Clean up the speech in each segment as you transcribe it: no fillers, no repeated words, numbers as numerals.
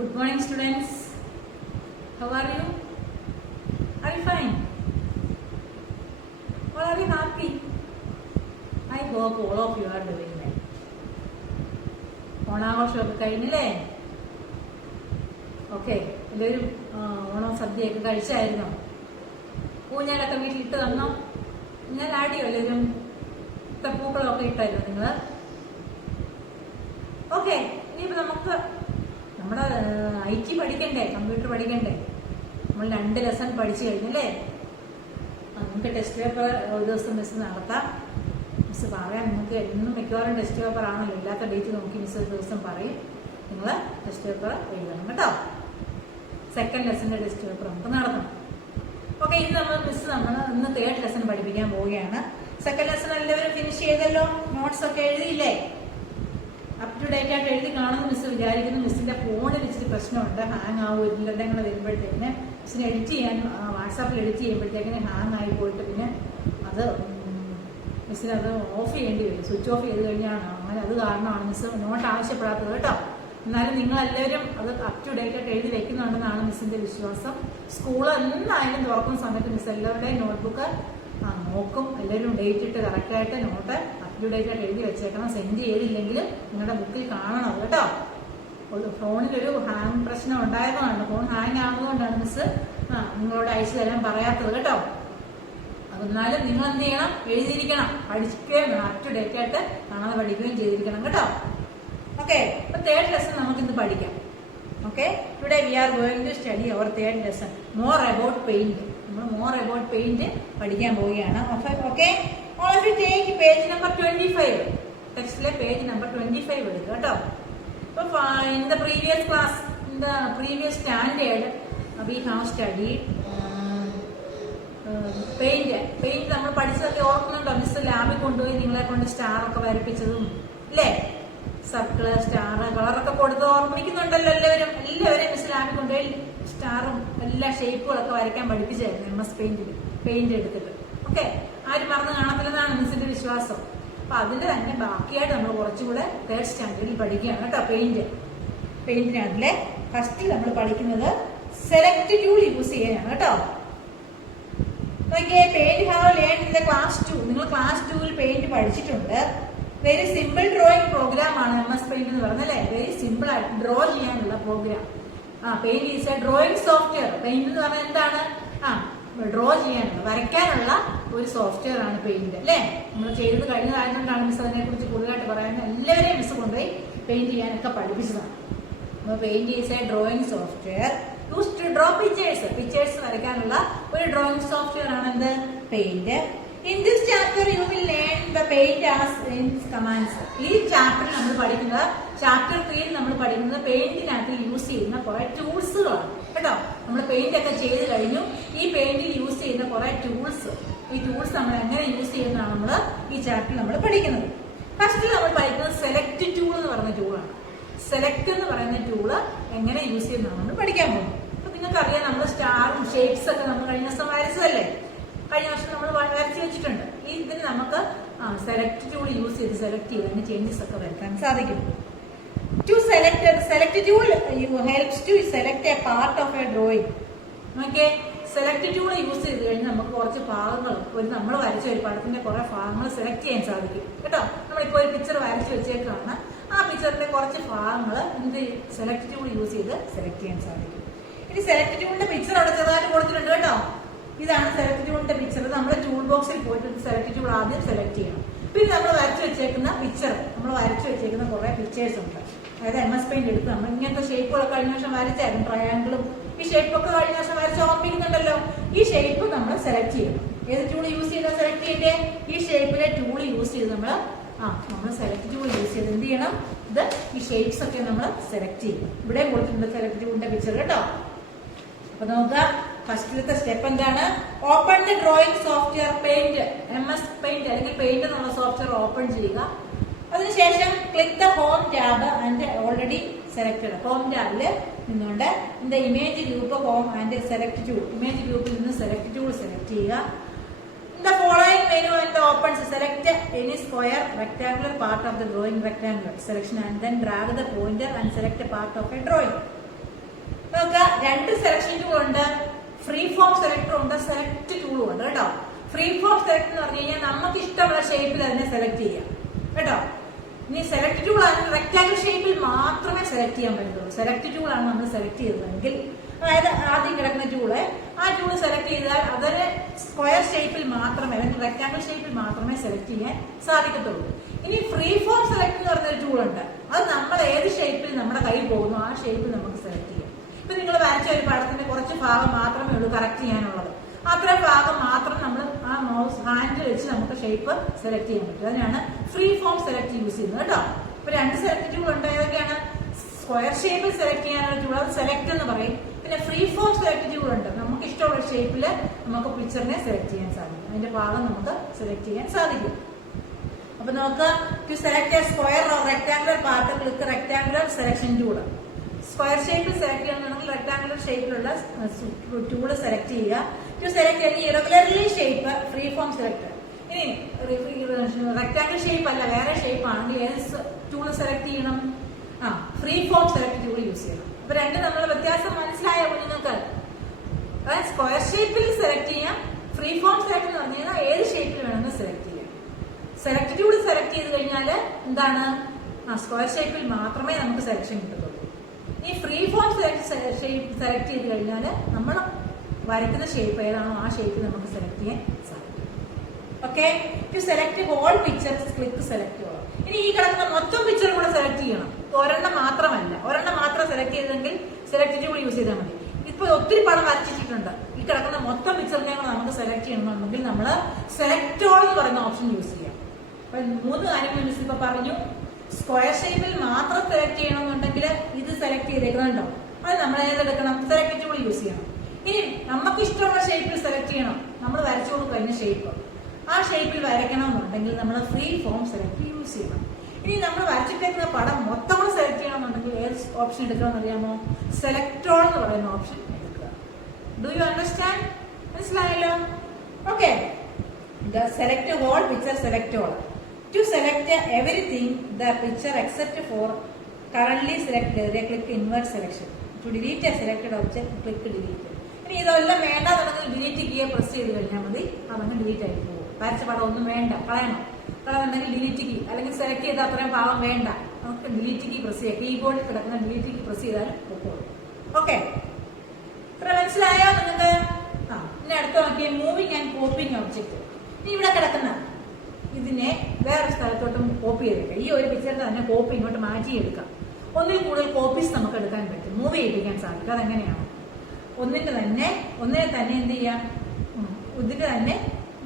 Good morning, students. How are you? Are you fine? Or are you happy? I hope all of you are doing well. ഓണാഘോഷമൊക്കെ കഴിഞ്ഞില്ലേ? Okay, എല്ലാവരും ഓണം സദ്യയൊക്കെ കഴിച്ചായിരുന്നോ? ഊഞ്ഞാലൊക്കെ വീട്ടിലിട്ട് തന്നോ? ഊഞ്ഞാൽ ആടിയോ? എല്ലാവരും പൂക്കളൊക്കെ ഇട്ടായിരുന്നോ നിങ്ങള്? ഓക്കെ, ഇനിയിപ്പോ നമുക്ക് നമ്മുടെ IT പഠിക്കണ്ടേ, കമ്പ്യൂട്ടർ പഠിക്കണ്ടേ? നമ്മൾ 2 ലെസൺ പഠിച്ചു കഴിഞ്ഞല്ലേ? നമുക്ക് ടെസ്റ്റ് പേപ്പർ ഒരു ദിവസം മിസ് നടത്താം. മിസ് പറയാം, നിങ്ങൾക്ക് എന്നും മിക്കവാറും ടെസ്റ്റ് പേപ്പർ ആണല്ലോ, ഇല്ലാത്ത ഡേറ്റ് നോക്കി മിസ് ഒരു ദിവസം പറയും. നിങ്ങൾ ടെസ്റ്റ് പേപ്പർ എഴുതണം കേട്ടോ. സെക്കൻഡ് ലെസന്റെ ടെസ്റ്റ് പേപ്പർ നമുക്ക് നടത്തണം. ഓക്കെ, ഇന്ന് ഇന്ന് 3rd ലെസൺ പഠിപ്പിക്കാൻ പോവുകയാണ്. സെക്കൻഡ് ലെസൺ എല്ലാവരും ഫിനിഷ് ചെയ്തല്ലോ? നോട്ട്സ് ഒക്കെ എഴുതിയില്ലേ? അപ് ടു ഡേറ്റ് ആയിട്ട് എഴുതി കാണുമെന്ന് മിസ് വിചാരിക്കുന്നു. മിസ്സിന്റെ ഫോണിൽ ഇച്ചിരി പ്രശ്നമുണ്ട്, ഹാങ് ആവുമില്ല. എന്തെങ്കിലും വരുമ്പോഴത്തേക്കിന് മിസ്സിന് എഡിറ്റ് ചെയ്യാൻ വാട്സാപ്പിൽ എഡിറ്റ് ചെയ്യുമ്പോഴത്തേക്കിന് ഹാങ് ആയി പോയിട്ട് പിന്നെ അത് മിസ്സിന് അത് ഓഫ് ചെയ്യേണ്ടി വരും. സ്വിച്ച് ഓഫ് ചെയ്ത് കഴിഞ്ഞാണ് അങ്ങനെ, അത് കാരണമാണ് മിസ് നോട്ട് ആവശ്യപ്പെടാത്തത് കേട്ടോ. എന്നാലും നിങ്ങളെല്ലാവരും അത് അപ് ടു ഡേറ്റ് ആയിട്ട് എഴുതി വെക്കുന്നുണ്ടെന്നാണ് മിസ്സിന്റെ വിശ്വാസം. സ്കൂൾ എന്നായാലും തുറക്കുന്ന സമയത്ത് മിസ് എല്ലാവരുടെയും നോട്ട്ബുക്ക് നോക്കും. എല്ലാവരും ഡേറ്റ് ഇട്ട് കറക്റ്റായിട്ട് നോട്ട് അപ് ടു ഡേറ്റ് ആയിട്ട് എഴുതി വെച്ചേക്കണം. സെൻഡ് ചെയ്തില്ലെങ്കിൽ നിങ്ങളുടെ ബുക്കിൽ കാണണം കേട്ടോ. ഫോണിലൊരു ഹാങ് പ്രശ്നം ഉണ്ടായതുകൊണ്ടാണ്, ഫോൺ ഹാങ് ആകുന്നതുകൊണ്ടാണ് മിസ് നിങ്ങളോട് അയച്ചു തരാൻ പറയാത്തത് കേട്ടോ. എന്നാലും നിങ്ങൾ എന്ത് ചെയ്യണം? എഴുതിയിരിക്കണം, പഠിക്കുകയും വേണം. അപ് ടു ഡേറ്റ് ആയിട്ട് കാണാതെ പഠിക്കുകയും ചെയ്തിരിക്കണം കേട്ടോ. ഓക്കെ, അപ്പൊ 3rd ലെസൺ നമുക്ക് ഇന്ന് പഠിക്കാം. Okay, today we are going to study our 3rd lesson, more about paint. നമ്മൾ മോർ അബൌട്ട് പെയിന്റ് പഠിക്കാൻ പോവുകയാണ്. Okay, all of you take page number 25. ടെക്സ്റ്റിലെ പേജ് നമ്പർ 25 എടുക്കുക കേട്ടോ. അപ്പൊ in the previous class, in the previous standard we have study paint നമ്മൾ പഠിച്ചതൊക്കെ ഓർക്കുന്നുണ്ടോ? മിസ് ലാബിൽ കൊണ്ടുപോയി നിങ്ങളെ കൊണ്ട് സ്റ്റാർ ഒക്കെ വരപ്പിച്ചതും അല്ലേ? സർക്കിള്, സ്റ്റാർ, കളറൊക്കെ കൊടുത്ത് ഓർമ്മിക്കുന്നുണ്ടല്ലോ എല്ലാവരും? മിസ് ലാബിൽ കൊണ്ടുപോയി സ്റ്റാറും എല്ലാ ഷേപ്പുകളൊക്കെ വരയ്ക്കാൻ പഠിപ്പിച്ചായിരുന്നു MS പെയിന്റ് എടുത്തിട്ട്. ഓക്കെ, ആരും മറന്ന് കാണത്തില്ലെന്നാണ് മിസ്സിന്റെ വിശ്വാസം. അപ്പൊ അതിന്റെ തന്നെ ബാക്കിയായിട്ട് നമ്മൾ കുറച്ചുകൂടെ 3rd സ്റ്റാൻഡേർഡിൽ പഠിക്കുകയാണ് കേട്ടോ. പെയിന്റിനകത്തിലെ ഫസ്റ്റിൽ നമ്മൾ പഠിക്കുന്നത് സെലക്ട് ടൂൾ യൂസ് ചെയ്യാനാണ് കേട്ടോ. നോക്കിയേ, paint have learn in the class 2. നിങ്ങൾ ക്ലാസ് 2ൽ പെയിന്റ് പഠിച്ചിട്ടുണ്ട്. വെരി സിമ്പിൾ ഡ്രോയിങ് പ്രോഗ്രാം ആണ് MS പെയിന്റ് എന്ന് പറഞ്ഞല്ലേ. വെരി സിമ്പിൾ ആയിട്ട് ഡ്രോ ചെയ്യാനുള്ള program. Paint is a drawing software. Paint എന്ന് പറഞ്ഞാൽ എന്താണ്? ഡ്രോ ചെയ്യാനുള്ള, വരയ്ക്കാനുള്ള ഒരു സോഫ്റ്റ്വെയർ ആണ് പെയിന്റ് അല്ലേ? നമ്മൾ ചെയ്ത് കഴിഞ്ഞതായതുകൊണ്ടാണ് മിസ് അതിനെ കുറിച്ച് കൂടുതലായിട്ട് പറയാൻ എല്ലാവരെയും മിസ് കൊണ്ടുപോയി പെയിന്റ് ചെയ്യാനൊക്കെ പഠിപ്പിച്ചതാണ്. അപ്പോൾ paint is a drawing software use to draw pictures വരയ്ക്കാനുള്ള ഒരു ഡ്രോയിങ് സോഫ്റ്റ്വെയർ ആണ് എന്ത്? Paint. In this chapter you will learn the paint as in commands. ഈ ചാപ്റ്ററിൽ നമ്മൾ പഠിക്കുന്നത്, ചാപ്റ്റർ 3ൽ നമ്മൾ പഠിക്കുന്നത് പെയിന്റിനകത്ത് യൂസ് ചെയ്യുന്ന കുറെ ടൂൾസുകളാണ് കേട്ടോ. നമ്മൾ പെയിന്റ് ഒക്കെ ചെയ്ത് കഴിഞ്ഞു. ഈ പെയിന്റിൽ യൂസ് ചെയ്യുന്ന കുറെ ടൂൾസ്, ഈ ടൂൾസ് നമ്മൾ എങ്ങനെ യൂസ് ചെയ്യുന്നതാണ് നമ്മൾ ഈ ചാപ്റ്ററിൽ നമ്മൾ പഠിക്കുന്നത്. ഫസ്റ്റ് നമ്മൾ പഠിക്കുന്നത് സെലക്ട് ടൂൾ എന്ന് പറയുന്ന ടൂളാണ്. സെലക്ട് എന്ന് പറയുന്ന ടൂള് എങ്ങനെ യൂസ് ചെയ്യുന്നതാണ് നമ്മൾ പഠിക്കാൻ പോകുന്നത്. അപ്പൊ നിങ്ങൾക്കറിയാം, നമ്മൾ സ്റ്റാറും ഷേപ്സ് ഒക്കെ നമ്മൾ കഴിഞ്ഞ ദിവസം വരച്ചതല്ലേ? കഴിഞ്ഞ വർഷം നമ്മൾ വരച്ച് വെച്ചിട്ടുണ്ട്. ഇതിന് നമുക്ക് സെലക്ട് ടൂൾ യൂസ് ചെയ്ത് സെലക്ട് ചെയ്ത് അതിന് ചേഞ്ചസ് ഒക്കെ വരുത്താൻ സാധിക്കും. To select tool helps to select a part of a drawing. Okay, select tool use ചെയ്ത് കഴിഞ്ഞാൽ നമുക്ക് കുറച്ച് ഭാഗങ്ങൾ, നമ്മൾ വരച്ച ഒരു പടത്തിന്റെ കുറെ ഭാഗങ്ങൾ സെലക്ട് ചെയ്യാൻ സാധിക്കും കേട്ടോ. നമ്മളിപ്പോ ഒരു പിക്ചർ വരച്ച് വെച്ചേക്കാണ്, ആ പിക്ചറിന്റെ കുറച്ച് ഭാഗങ്ങൾ എന്ത് സെലക്ട് ടൂൾ യൂസ് ചെയ്ത് സെലക്ട് ചെയ്യാൻ സാധിക്കും. ഇനി സെലക്ട് ടൂളിന്റെ പിക്ചർ അവിടെ ചെറുതായിട്ട് കൊടുത്തിട്ടുണ്ട് കേട്ടോ. ഇതാണ് സെലക്ട് ടൂളിന്റെ പിക്ചർ. നമ്മൾ ടൂൾ ബോക്സിൽ പോയിട്ട് സെലക്ട് ടൂൾ ആദ്യം സെലക്ട് ചെയ്യണം. പിന്നെ നമ്മൾ വരച്ചു വെച്ചേക്കുന്ന പിക്ചർ, നമ്മൾ വരച്ചു വെച്ചേക്കുന്ന കുറെ പിക്ചേഴ്സ് ഉണ്ട്. അതായത് MS പെയിന്റ് എടുത്ത് നമ്മൾ ഇങ്ങനത്തെ ഷേപ്പുകളൊക്കെ കഴിഞ്ഞ വർഷം വരച്ചായിരുന്നു. ട്രയാങ്കിളും ഈ ഷേപ്പൊക്കെ കഴിഞ്ഞ വർഷം വരച്ച് ഓർമ്മിക്കുന്നുണ്ടല്ലോ. ഈ ഷേപ്പ് നമ്മൾ സെലക്ട് ചെയ്യണം. ഏത് ടൂൾ യൂസ് ചെയ്താൽ സെലക്ട് ചെയ്യണ്ടേ? ഈ ഷേപ്പിലെ ടൂൾ യൂസ് ചെയ്ത് നമ്മൾ സെലക്ട് ടൂൾ യൂസ് ചെയ്ത് എന്ത് ചെയ്യണം? ഈ ഷേപ്സ് ഒക്കെ നമ്മൾ സെലക്ട് ചെയ്യും. ഇവിടെ കൊടുത്തിട്ടുണ്ട് സെലക്ട് ടൂളിന്റെ പിക്ചർ കേട്ടോ. അപ്പൊ നോക്കുക, ഫസ്റ്റിലത്തെ സ്റ്റെപ്പ് എന്താണ്? Open the drawing software paint. MS paint അല്ലെങ്കിൽ പെയിന്റ് എന്നുള്ള സോഫ്റ്റ്വെയർ ഓപ്പൺ ചെയ്യുക. അതിനുശേഷം click the home tab and already selected. Home ടാബിൽ നിന്നുകൊണ്ട് in the image group home and select tool, image ഗ്രൂപ്പിൽ നിന്ന് സെലക്ട് ടൂൾ സെലക്ട് ചെയ്യുക. In the following menu and opens select any square rectangular part of the drawing, rectangular selection and then drag the pointer and select A part of A drawing. നമുക്ക് രണ്ട് selection tool ഉണ്ട്, free form selector ഉണ്ട്, select ടൂളും ഉണ്ട് കേട്ടോ. Free form select എന്ന് പറഞ്ഞു കഴിഞ്ഞാൽ നമുക്ക് ഇഷ്ടമുള്ള ഷേപ്പിൽ അതിനെ സെലക്ട് ചെയ്യാം കേട്ടോ. ഇനി സെലക്ട് ടൂൾ ആണ് റെക്ടാങ്കിൾ ഷേപ്പിൽ മാത്രമേ സെലക്ട് ചെയ്യാൻ പറ്റുള്ളൂ. സെലക്ട് ടൂൾ ആണ് നമ്മൾ സെലക്ട് ചെയ്തതെങ്കിൽ, അതായത് ആദ്യം കിടക്കുന്ന ടൂള്, ആ ടൂള് സെലക്ട് ചെയ്താൽ അതിന് സ്ക്വയർ ഷേപ്പിൽ മാത്രമേ അല്ലെങ്കിൽ റെക്ടാങ്കിൾ ഷേപ്പിൽ മാത്രമേ സെലക്ട് ചെയ്യാൻ സാധിക്കത്തുള്ളൂ. ഇനി ഫ്രീ ഫോം സെലക്ട് എന്ന് പറഞ്ഞൊരു ടൂൾ ഉണ്ട്. അത് നമ്മൾ ഏത് ഷേപ്പിൽ നമ്മുടെ കൈ പോകുന്നു ആ ഷേപ്പിൽ നമുക്ക് സെലക്ട് ചെയ്യാം. ഇപ്പൊ നിങ്ങൾ വരച്ച ഒരു പടത്തിന്റെ കുറച്ച് ഭാഗം മാത്രമേ ഉള്ളൂ കറക്റ്റ് ചെയ്യാനുള്ളത്. അത്ര ഭാഗം മാത്രം നമ്മൾ ആ മൗസ് ഹാൻഡിൽ വെച്ച് നമുക്ക് ഷേപ്പ് സെലക്ട് ചെയ്യാൻ പറ്റും. അതിനാണ് ഫ്രീ ഫോം സെലക്ട് യൂസ് ചെയ്യുന്നത് കേട്ടോ. ഇപ്പൊ രണ്ട് സെലക്ട് ടൂൾ ഉണ്ട്. ഏതൊക്കെയാണ്? സ്ക്വയർ ഷേപ്പിൽ സെലക്ട് ചെയ്യാനുള്ള ടൂൾ, അത് സെലക്ട് എന്ന് പറയും. പിന്നെ ഫ്രീ ഫോം സെലക്ട് ടൂൾ ഉണ്ട്. നമുക്ക് ഇഷ്ടമുള്ള ഷേപ്പിൽ നമുക്ക് പിക്ചറിനെ സെലക്ട് ചെയ്യാൻ സാധിക്കും. അതിന്റെ ഭാഗം നമുക്ക് സെലക്ട് ചെയ്യാൻ സാധിക്കും. അപ്പൊ നമുക്ക് to select a square or rectangular part click rectangular selection tool. Square ഷേപ്പിൽ സെലക്ട് ചെയ്യണമെങ്കിൽ റെക്ടാങ്കുലർ ഷേപ്പിലുള്ള ടൂള് സെലക്ട് ചെയ്യുക. To select any irregularly shape free form selector. ഇനി റെക്ടാങ്കിൾ ഷേപ്പ് അല്ല വേറെ ഷേപ്പ് ആണെങ്കിൽ ഏത് ടൂള് സെലക്ട് ചെയ്യണം? Free form select tool use ചെയ്യണം. അപ്പൊ രണ്ട് തമ്മിലുള്ള വ്യത്യാസം മനസ്സിലായോ നിങ്ങൾക്ക്? അതായത് സ്ക്വയർ ഷേപ്പിൽ സെലക്ട് ചെയ്യാം, ഫ്രീ ഫോം സെലക്ട് എന്ന് പറഞ്ഞു കഴിഞ്ഞാൽ ഏത് ഷേപ്പിൽ വേണമെന്ന് സെലക്ട് ചെയ്യാം. സെലക്ട് ടൂൾ സെലക്ട് ചെയ്ത് കഴിഞ്ഞാൽ എന്താണ്? സ്ക്വയർ ഷേപ്പിൽ മാത്രമേ നമുക്ക് സെലക്ഷൻ കിട്ടത്തുള്ളൂ. ഈ ഫ്രീ ഫോം സെലക്ട് ചെയ്ത് കഴിഞ്ഞാൽ നമ്മൾ വരയ്ക്കുന്ന ഷേപ്പ് ഏതാണോ ആ ഷേപ്പിൽ നമുക്ക് സെലക്ട് ചെയ്യാൻ സാധിക്കും. Okay, to select whole picture click select all. ഇനി ഈ കിടക്കുന്ന മൊത്തം പിക്ചർ കൂടെ സെലക്ട് ചെയ്യണം. ഒരെണ്ണം മാത്രമല്ല, ഒരെണ്ണം മാത്രം സെലക്ട് ചെയ്തെങ്കിൽ സെലക്ട് ടൂൾ യൂസ് ചെയ്താൽ മതി. ഇപ്പൊ ഒത്തിരി പടം വരച്ചിട്ടുണ്ട്. ഈ കിടക്കുന്ന മൊത്തം പിക്ചറിനെ കൂടെ നമുക്ക് സെലക്ട് ചെയ്യണമെന്നുണ്ടെങ്കിൽ നമ്മൾ സെലക്ട് ഓൾ എന്ന് പറയുന്ന ഓപ്ഷൻ യൂസ് ചെയ്യാം. അപ്പൊ 3 കാര്യങ്ങൾ മിസ് ഇപ്പൊ പറഞ്ഞു. സ്ക്വയർ ഷേപ്പിൽ മാത്രം സെലക്ട് ചെയ്യണമെന്നുണ്ടെങ്കിൽ ഇത് സെലക്ട് ചെയ്തേക്കുന്നുണ്ടോ, അത് നമ്മൾ ഏതെടുക്കണം? സെലക്ട് ടൂൾ യൂസ് ചെയ്യണം. ഇനി നമുക്ക് ഇഷ്ടമുള്ള ഷേപ്പിൽ സെലക്ട് ചെയ്യണം. നമ്മൾ വരച്ചോളൂ കഴിഞ്ഞ ഷേപ്പ്, ആ ഷേപ്പിൽ വരയ്ക്കണമെന്നുണ്ടെങ്കിൽ നമ്മൾ ഫ്രീ ഫോം സെലക്ട് യൂസ് ചെയ്യണം. ഇനി നമ്മൾ വരച്ചിട്ടേക്കുന്ന പടം മൊത്തം കൂടെ സെലക്ട് ചെയ്യണമെന്നുണ്ടെങ്കിൽ ഏത് ഓപ്ഷൻ എടുക്കണമെന്ന് അറിയാമോ? സെലക്ട് ഓൾ എന്ന് പറയുന്ന ഓപ്ഷൻ എടുക്കുക. Do you understand? മനസ്സിലായല്ലോ? Okay, select whole picture select all. To select everything the picture except for currently selected, click invert selection. To delete a selected object, click delete. ഇനി ഇതെല്ലാം വേണ്ടാന്നുണ്ടെങ്കിൽ delete കീയെ press ചെയ്ത് കഴിഞ്ഞാൽ മതി, അതങ്ങ് delete ആയി പോകും. വരച്ച പടം ഒന്നും വേണ്ട, കളയണം. കളയുന്നുണ്ടെങ്കിൽ ഡിലീറ്റ് കീ, അല്ലെങ്കിൽ സെലക്ട് ചെയ്ത അത്രയും ഭാഗം വേണ്ട, നമുക്ക് ഡിലീറ്റ് കീ പ്രസ് ചെയ്യാം. കീബോർഡിൽ കിടക്കുന്ന ഡിലീറ്റ് കീ പ്രസ് ചെയ്താലും പൊക്കോളും. ഓക്കെ, ഇത്ര മനസ്സിലായോ നിങ്ങൾക്ക്? ഇനി അടുത്ത നോക്കിയാൽ മൂവിങ് ആൻഡ് കോപ്പിങ് ഒബ്ജക്ട്. ഇനി ഇവിടെ കിടക്കുന്ന ഇതിനെ വേറൊരു സ്ഥലത്തോട്ടും കോപ്പി ചെയ്തെടുക്കാം. ഈ ഒരു പിക്ചറിന്റെ തന്നെ കോപ്പി ഇങ്ങോട്ട് മാറ്റിയെടുക്കാം. ഒന്നിൽ കൂടുതൽ കോപ്പീസ് നമുക്ക് എടുക്കാൻ പറ്റും, മൂവ് ചെയ്യിപ്പിക്കാൻ സാധിക്കും. അതെങ്ങനെയാണ്? ഒന്നിനെ തന്നെ എന്ത് ചെയ്യാം? ഇതിന്റെ തന്നെ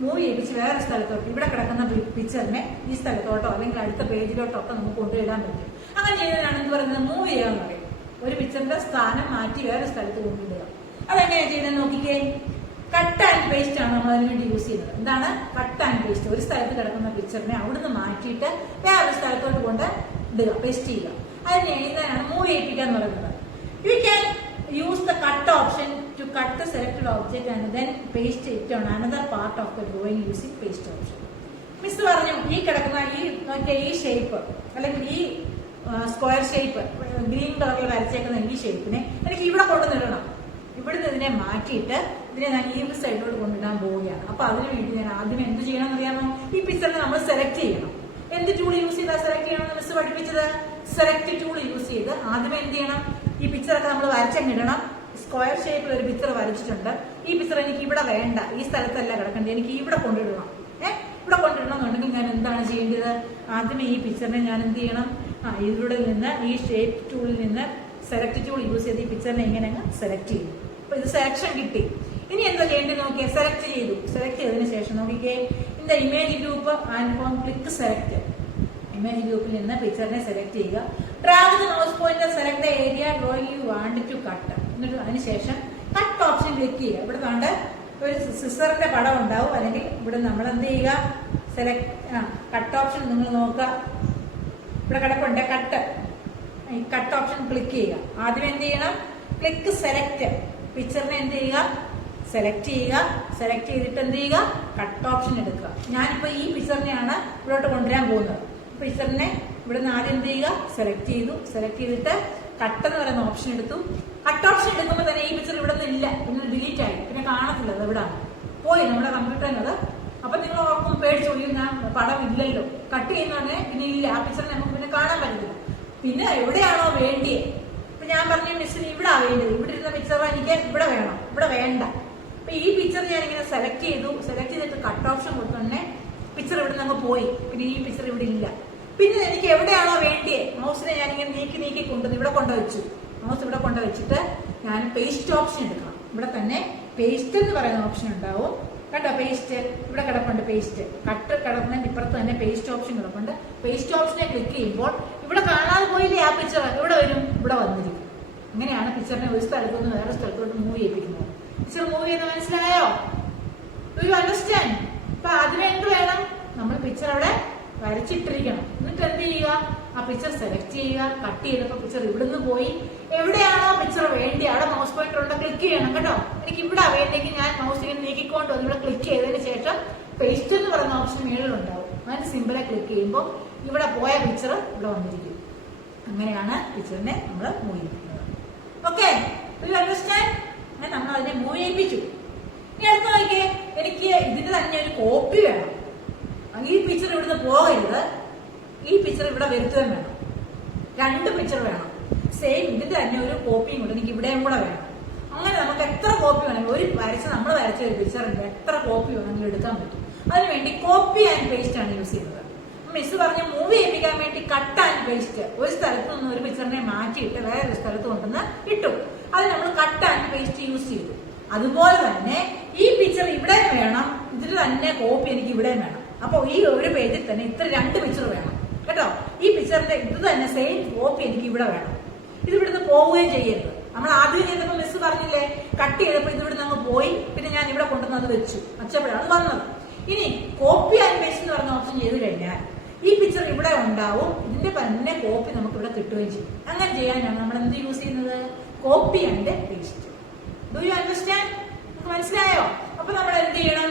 മൂവ് ചെയ്യിപ്പിച്ച് വേറെ സ്ഥലത്തോട്ട്, ഇവിടെ കിടക്കുന്ന പിക്ചറിനെ ഈ സ്ഥലത്തോട്ടോ അല്ലെങ്കിൽ അടുത്ത പേജിലോട്ടോ ഒക്കെ നമുക്ക് കൊണ്ടുവരാൻ പറ്റും. അങ്ങനെ ചെയ്യുന്നതിനാണ് എന്ത് പറയുന്നത്? മൂവ് ചെയ്യാന്ന് പറയും. ഒരു പിക്ചറിന്റെ സ്ഥാനം മാറ്റി വേറെ സ്ഥലത്ത് കൊണ്ടുവിടുക. അതെങ്ങനെയാണ് ചെയ്യുന്നത് നോക്കിക്കേ. കട്ട് ആൻഡ് പേസ്റ്റ് ആണ് നമ്മൾ അതിന് വേണ്ടി യൂസ് ചെയ്യുന്നത്. എന്താണ് കട്ട് ആൻഡ് പേസ്റ്റ്? ഒരു സ്ഥലത്ത് കിടക്കുന്ന പിക്ചറിനെ അവിടുന്ന് മാറ്റിയിട്ട് വേറൊരു സ്ഥലത്തോട്ട് കൊണ്ട് ഇടുക, പേസ്റ്റ് ചെയ്യുക. അതിന് ചെയ്യുന്നതിനാണ് മൂവ് ചെയ്യിപ്പിക്കുക എന്ന് പറയുന്നത്. You can use the cut option to cut the selected object and then paste it on another part of the drawing using paste option. Miss പറഞ്ഞു ഈ കിടക്കുന്ന ഈ ഷേപ്പ് അല്ലെങ്കിൽ ഈ സ്ക്വയർ ഷേപ്പ് ഗ്രീൻ കളറിൽ വരച്ചേക്കുന്ന ഈ ഷേപ്പിനെ എനിക്ക് ഇവിടെ കൊണ്ടുവന്നിടണം. ഇവിടുന്ന് ഇതിനെ മാറ്റിയിട്ട് ഇതിനെ ഞാൻ ഈ സൈഡിലോട്ട് കൊണ്ടിടാൻ പോവുകയാണ്. അപ്പൊ അതിനു വേണ്ടി ഞാൻ ആദ്യം എന്ത് ചെയ്യണം എന്നറിയാമോ? ഈ പിക്ചറിനെ നമ്മൾ സെലക്ട് ചെയ്യണം. എന്ത് ടൂൾ യൂസ് ചെയ്താൽ സെലക്ട് ചെയ്യണമെന്ന് മിസ് പഠിപ്പിച്ചത്? സെലക്ട് ടൂൾ യൂസ് ചെയ്ത് ആദ്യമേ എന്ത് ചെയ്യണം? ഈ പിക്ചറൊക്കെ നമ്മൾ വരച്ചങ്ങിടണം. സ്ക്വയർ ഷേപ്പിൽ ഒരു പിക്ചർ വരച്ചിട്ടുണ്ട്. ഈ പിക്ചർ എനിക്ക് ഇവിടെ വേണ്ട, ഈ സ്ഥലത്തല്ല കിടക്കേണ്ടത്, എനിക്ക് ഇവിടെ കൊണ്ടിടണം. ഇവിടെ കൊണ്ടിടണം എന്നുണ്ടെങ്കിൽ ഞാൻ എന്താണ് ചെയ്യേണ്ടത്? ആദ്യമേ ഈ പിക്ചറിനെ ഞാൻ എന്ത് ചെയ്യണം? ഇതിലൂടെ നിന്ന് ഈ ഷേപ്പ് ടൂളിൽ നിന്ന് സെലക്ട് ടൂൾ യൂസ് ചെയ്ത് ഈ പിക്ചറിനെ ഇങ്ങനെ സെലക്ട് ചെയ്യും. അപ്പൊ ഇത് സെലക്ഷൻ കിട്ടി. ഇനി എന്താ ചെയ്യേണ്ടത് നോക്കിയേ? സെലക്ട് ചെയ്തു. സെലക്ട് ചെയ്തതിനു ശേഷം നോക്കിക്കേ, in the image group and form click select. Image ഗ്രൂപ്പിൽ നിന്ന് പിക്ചറിനെ സെലക്ട് ചെയ്യുക. Drag the mouse pointer select the area drawing you want to cut. എന്നിട്ട് അതിനുശേഷം കട്ട് ഓപ്ഷൻ ക്ലിക്ക് ചെയ്യുക. ഇവിടെ കണ്ട് ഒരു സിസറിന്റെ പടം ഉണ്ടാവും, അല്ലെങ്കിൽ ഇവിടെ നമ്മൾ എന്ത് ചെയ്യുക? കട്ട് ഓപ്ഷൻ നിങ്ങൾ നോക്കുക, ഇവിടെ കിടപ്പുണ്ട് കട്ട്. ഈ കട്ട് ഓപ്ഷൻ ക്ലിക്ക് ചെയ്യുക. ആദ്യം എന്ത് ചെയ്യണം? Click select. പിക്ചറിനെ എന്ത് ചെയ്യുക? സെലക്ട് ചെയ്യുക. സെലക്ട് ചെയ്തിട്ട് എന്ത് ചെയ്യുക? കട്ട് ഓപ്ഷൻ എടുക്കുക. ഞാനിപ്പോ ഈ പിക്ചറിനെയാണ് ഇവിടോട്ട് കൊണ്ടുവരാൻ പോകുന്നത്. പിക്ചറിനെ ഇവിടെ നിന്ന് ആദ്യം എന്ത് ചെയ്യുക? സെലക്ട് ചെയ്തു. സെലക്ട് ചെയ്തിട്ട് കട്ട് എന്ന് പറയുന്ന ഓപ്ഷൻ എടുത്തു. കട്ട് ഓപ്ഷൻ എടുക്കുമ്പോൾ തന്നെ ഈ പിക്ചർ ഇവിടെ നിന്ന് ഇല്ല, പിന്നെ ഡിലീറ്റ് ആയി, പിന്നെ കാണത്തില്ല, അത് എവിടെ പോയി നമ്മുടെ കമ്പ്യൂട്ടറിനത്. അപ്പൊ നിങ്ങൾ ഓർക്കും പേടിച്ചു പോയി, ഞാൻ പടം ഇല്ലല്ലോ, കട്ട് ചെയ്യുന്നതന്നെ പിന്നെ ഇല്ല, ആ പിക്ചർ നമുക്ക് പിന്നെ കാണാൻ പറ്റത്തില്ല. പിന്നെ എവിടെയാണോ വേണ്ടിയേ, ഇപ്പൊ ഞാൻ പറഞ്ഞ മിസ്സിന് ഇവിടെ വേണ്ടത്, ഇവിടെ ഇരുന്ന പിക്ചർ എനിക്ക് ഇവിടെ വേണം, ഇവിടെ വേണ്ട. അപ്പൊ ഈ പിക്ചർ ഞാൻ ഇങ്ങനെ സെലക്ട് ചെയ്തിട്ട് കട്ട് ഓപ്ഷൻ കൊടുത്തോണ്ടേ പിക്ചർ ഇവിടെ നിന്ന് പോയി, പിന്നെ ഈ പിക്ചർ ഇവിടെ ഇല്ല. പിന്നെ എനിക്ക് എവിടെയാണോ വേണ്ടിയേ മൗസിനെ ഞാൻ ഇങ്ങനെ നീക്കി കൊണ്ടുവന്ന് ഇവിടെ കൊണ്ടുവച്ചു. മൗസ് ഇവിടെ കൊണ്ടുവച്ചിട്ട് ഞാൻ പേസ്റ്റ് ഓപ്ഷൻ എടുക്കണം. ഇവിടെ തന്നെ പേസ്റ്റ് എന്ന് പറയുന്ന ഓപ്ഷൻ ഉണ്ടാവും കേട്ടോ. പേസ്റ്റ് ഇവിടെ കിടപ്പുണ്ട്, പേസ്റ്റ് കട്ട് കിടക്കുന്നതിന്റെ ഇപ്പുറത്ത് തന്നെ പേസ്റ്റ് ഓപ്ഷൻ കിടപ്പുണ്ട്. പേസ്റ്റ് ഓപ്ഷനെ ക്ലിക്ക് ചെയ്യുമ്പോൾ ഇവിടെ കാണാതെ പോയില്ലേ ആ പിക്ചർ, ഇവിടെ വരും, ഇവിടെ വന്നിരിക്കും. അങ്ങനെയാണ് പിക്ചറിനെ ഒരു സ്ഥലത്തു നിന്ന് വേറെ സ്ഥലത്തോട്ട് മൂവ് ചെയ്യിപ്പിക്കുന്നത്. പിക്ചർ മൂവ് ചെയ്യുന്നത് മനസ്സിലായോ? Do you understand? അപ്പൊ അതിന് എന്ത് വേണം, നമ്മൾ പിക്ചർ അവിടെ വരച്ചിട്ടിരിക്കണം. എന്നിട്ട് എന്ത് ചെയ്യുക, ആ പിക്ചർ സെലക്ട് ചെയ്യുക. കട്ട് ചെയ്തപ്പോൾ പിക്ചർ ഇവിടുന്ന് പോയി, എവിടെയാണോ പിക്ചർ വേണ്ടി അവിടെ മൗസ് പോയിന്റർ ഉണ്ട്, ക്ലിക്ക് ചെയ്യണം കേട്ടോ. എനിക്ക് ഇവിടെ വേണ്ടെങ്കിൽ ഞാൻ മൗസ് ഇങ്ങനെ നീക്കിക്കൊണ്ട് ഇവിടെ ക്ലിക്ക് ചെയ്തതിന് ശേഷം പേസ്റ്റ് എന്ന് പറയുന്ന ഓപ്ഷൻ മേളിലുണ്ടാവും. അതിന് സിമ്പിളെ ക്ലിക്ക് ചെയ്യുമ്പോൾ ഇവിടെ പോയ പിക്ചർ ഇവിടെ വന്നിരിക്കും. അങ്ങനെയാണ് പിക്ചറിനെ നമ്മൾ മൂവ് ചെയ്യിപ്പിക്കുന്നത്. Okay, you understand? അങ്ങനെ നമ്മൾ അതിനെ മൂവ് ചെയ്യിപ്പിച്ചു. ഇനി അടുത്ത നോക്കിയേ, എനിക്ക് ഇതിന് തന്നെ ഒരു കോപ്പി വേണം. ഈ പിക്ചർ ഇവിടുന്ന് പോകരുത്, ഈ പിക്ചർ ഇവിടെ വരുത്തുകയും വേണം. രണ്ട് പിക്ചർ വേണം സെയിം. ഇതിന്റെ തന്നെ ഒരു കോപ്പിയും കൂടെ എനിക്ക് ഇവിടെയും കൂടെ വേണം. അങ്ങനെ നമുക്ക് എത്ര കോപ്പി വേണമെങ്കിലും നമ്മൾ വരച്ച ഒരു പിക്ചറിന്റെ എത്ര കോപ്പി വേണമെങ്കിലും എടുക്കാൻ പറ്റും. അതിനുവേണ്ടി കോപ്പി ആൻഡ് പേസ്റ്റ് ആണ് യൂസ് ചെയ്യുന്നത്. മിസ് പറഞ്ഞ മൂവ് ചെയ്യിപ്പിക്കാൻ വേണ്ടി കട്ട് ആൻഡ് പേസ്റ്റ്, ഒരു സ്ഥലത്ത് നിന്ന് ഒരു പിക്ചറിനെ മാറ്റിയിട്ട് വേറൊരു സ്ഥലത്ത് കൊണ്ടുവന്ന് ഇട്ടു. അത് നമ്മൾ കട്ട് ആൻഡ് പേസ്റ്റ് യൂസ് ചെയ്തു. അതുപോലെ തന്നെ ഈ പിക്ചർ ഇവിടെ വേണം, ഇതിൽ തന്നെ കോപ്പി എനിക്ക് ഇവിടെ വേണം. അപ്പൊ ഈ ഒരു പേജിൽ തന്നെ ഇത്ര രണ്ട് പിക്ചർ വേണം കേട്ടോ. ഈ പിക്ചറിന്റെ ഇത് തന്നെ സെയിം കോപ്പി എനിക്ക് ഇവിടെ വേണം. ഇത് ഇവിടുന്ന് പോവുകയും ചെയ്യരുത്. നമ്മൾ ആദ്യം ചെയ്തപ്പോൾ മിസ് പറഞ്ഞില്ലേ, കട്ട് ചെയ്തപ്പോൾ ഇത് ഇവിടുന്ന് അങ്ങ് പോയി, പിന്നെ ഞാൻ ഇവിടെ കൊണ്ടുവന്ന് അത് വെച്ചു, അച്ചപ്പോഴാണ് അത് വന്നത്. ഇനി കോപ്പി ആൻഡ് പേസ്റ്റ് എന്ന് പറഞ്ഞ ഓപ്ഷൻ ചെയ്ത് കഴിഞ്ഞാൽ ഈ പിക്ചർ ഇവിടെ ഉണ്ടാവും, ഇതിന്റെ തന്നെ കോപ്പി നമുക്ക് ഇവിടെ കിട്ടുകയും ചെയ്യും. അങ്ങനെ ചെയ്യാനാണ് നമ്മൾ എന്ത് യൂസ് ചെയ്യുന്നത്, copy and paste. Do you understand? നമുക്ക് മനസ്സിലായോ? അപ്പൊ നമ്മൾ എന്ത് ചെയ്യണം,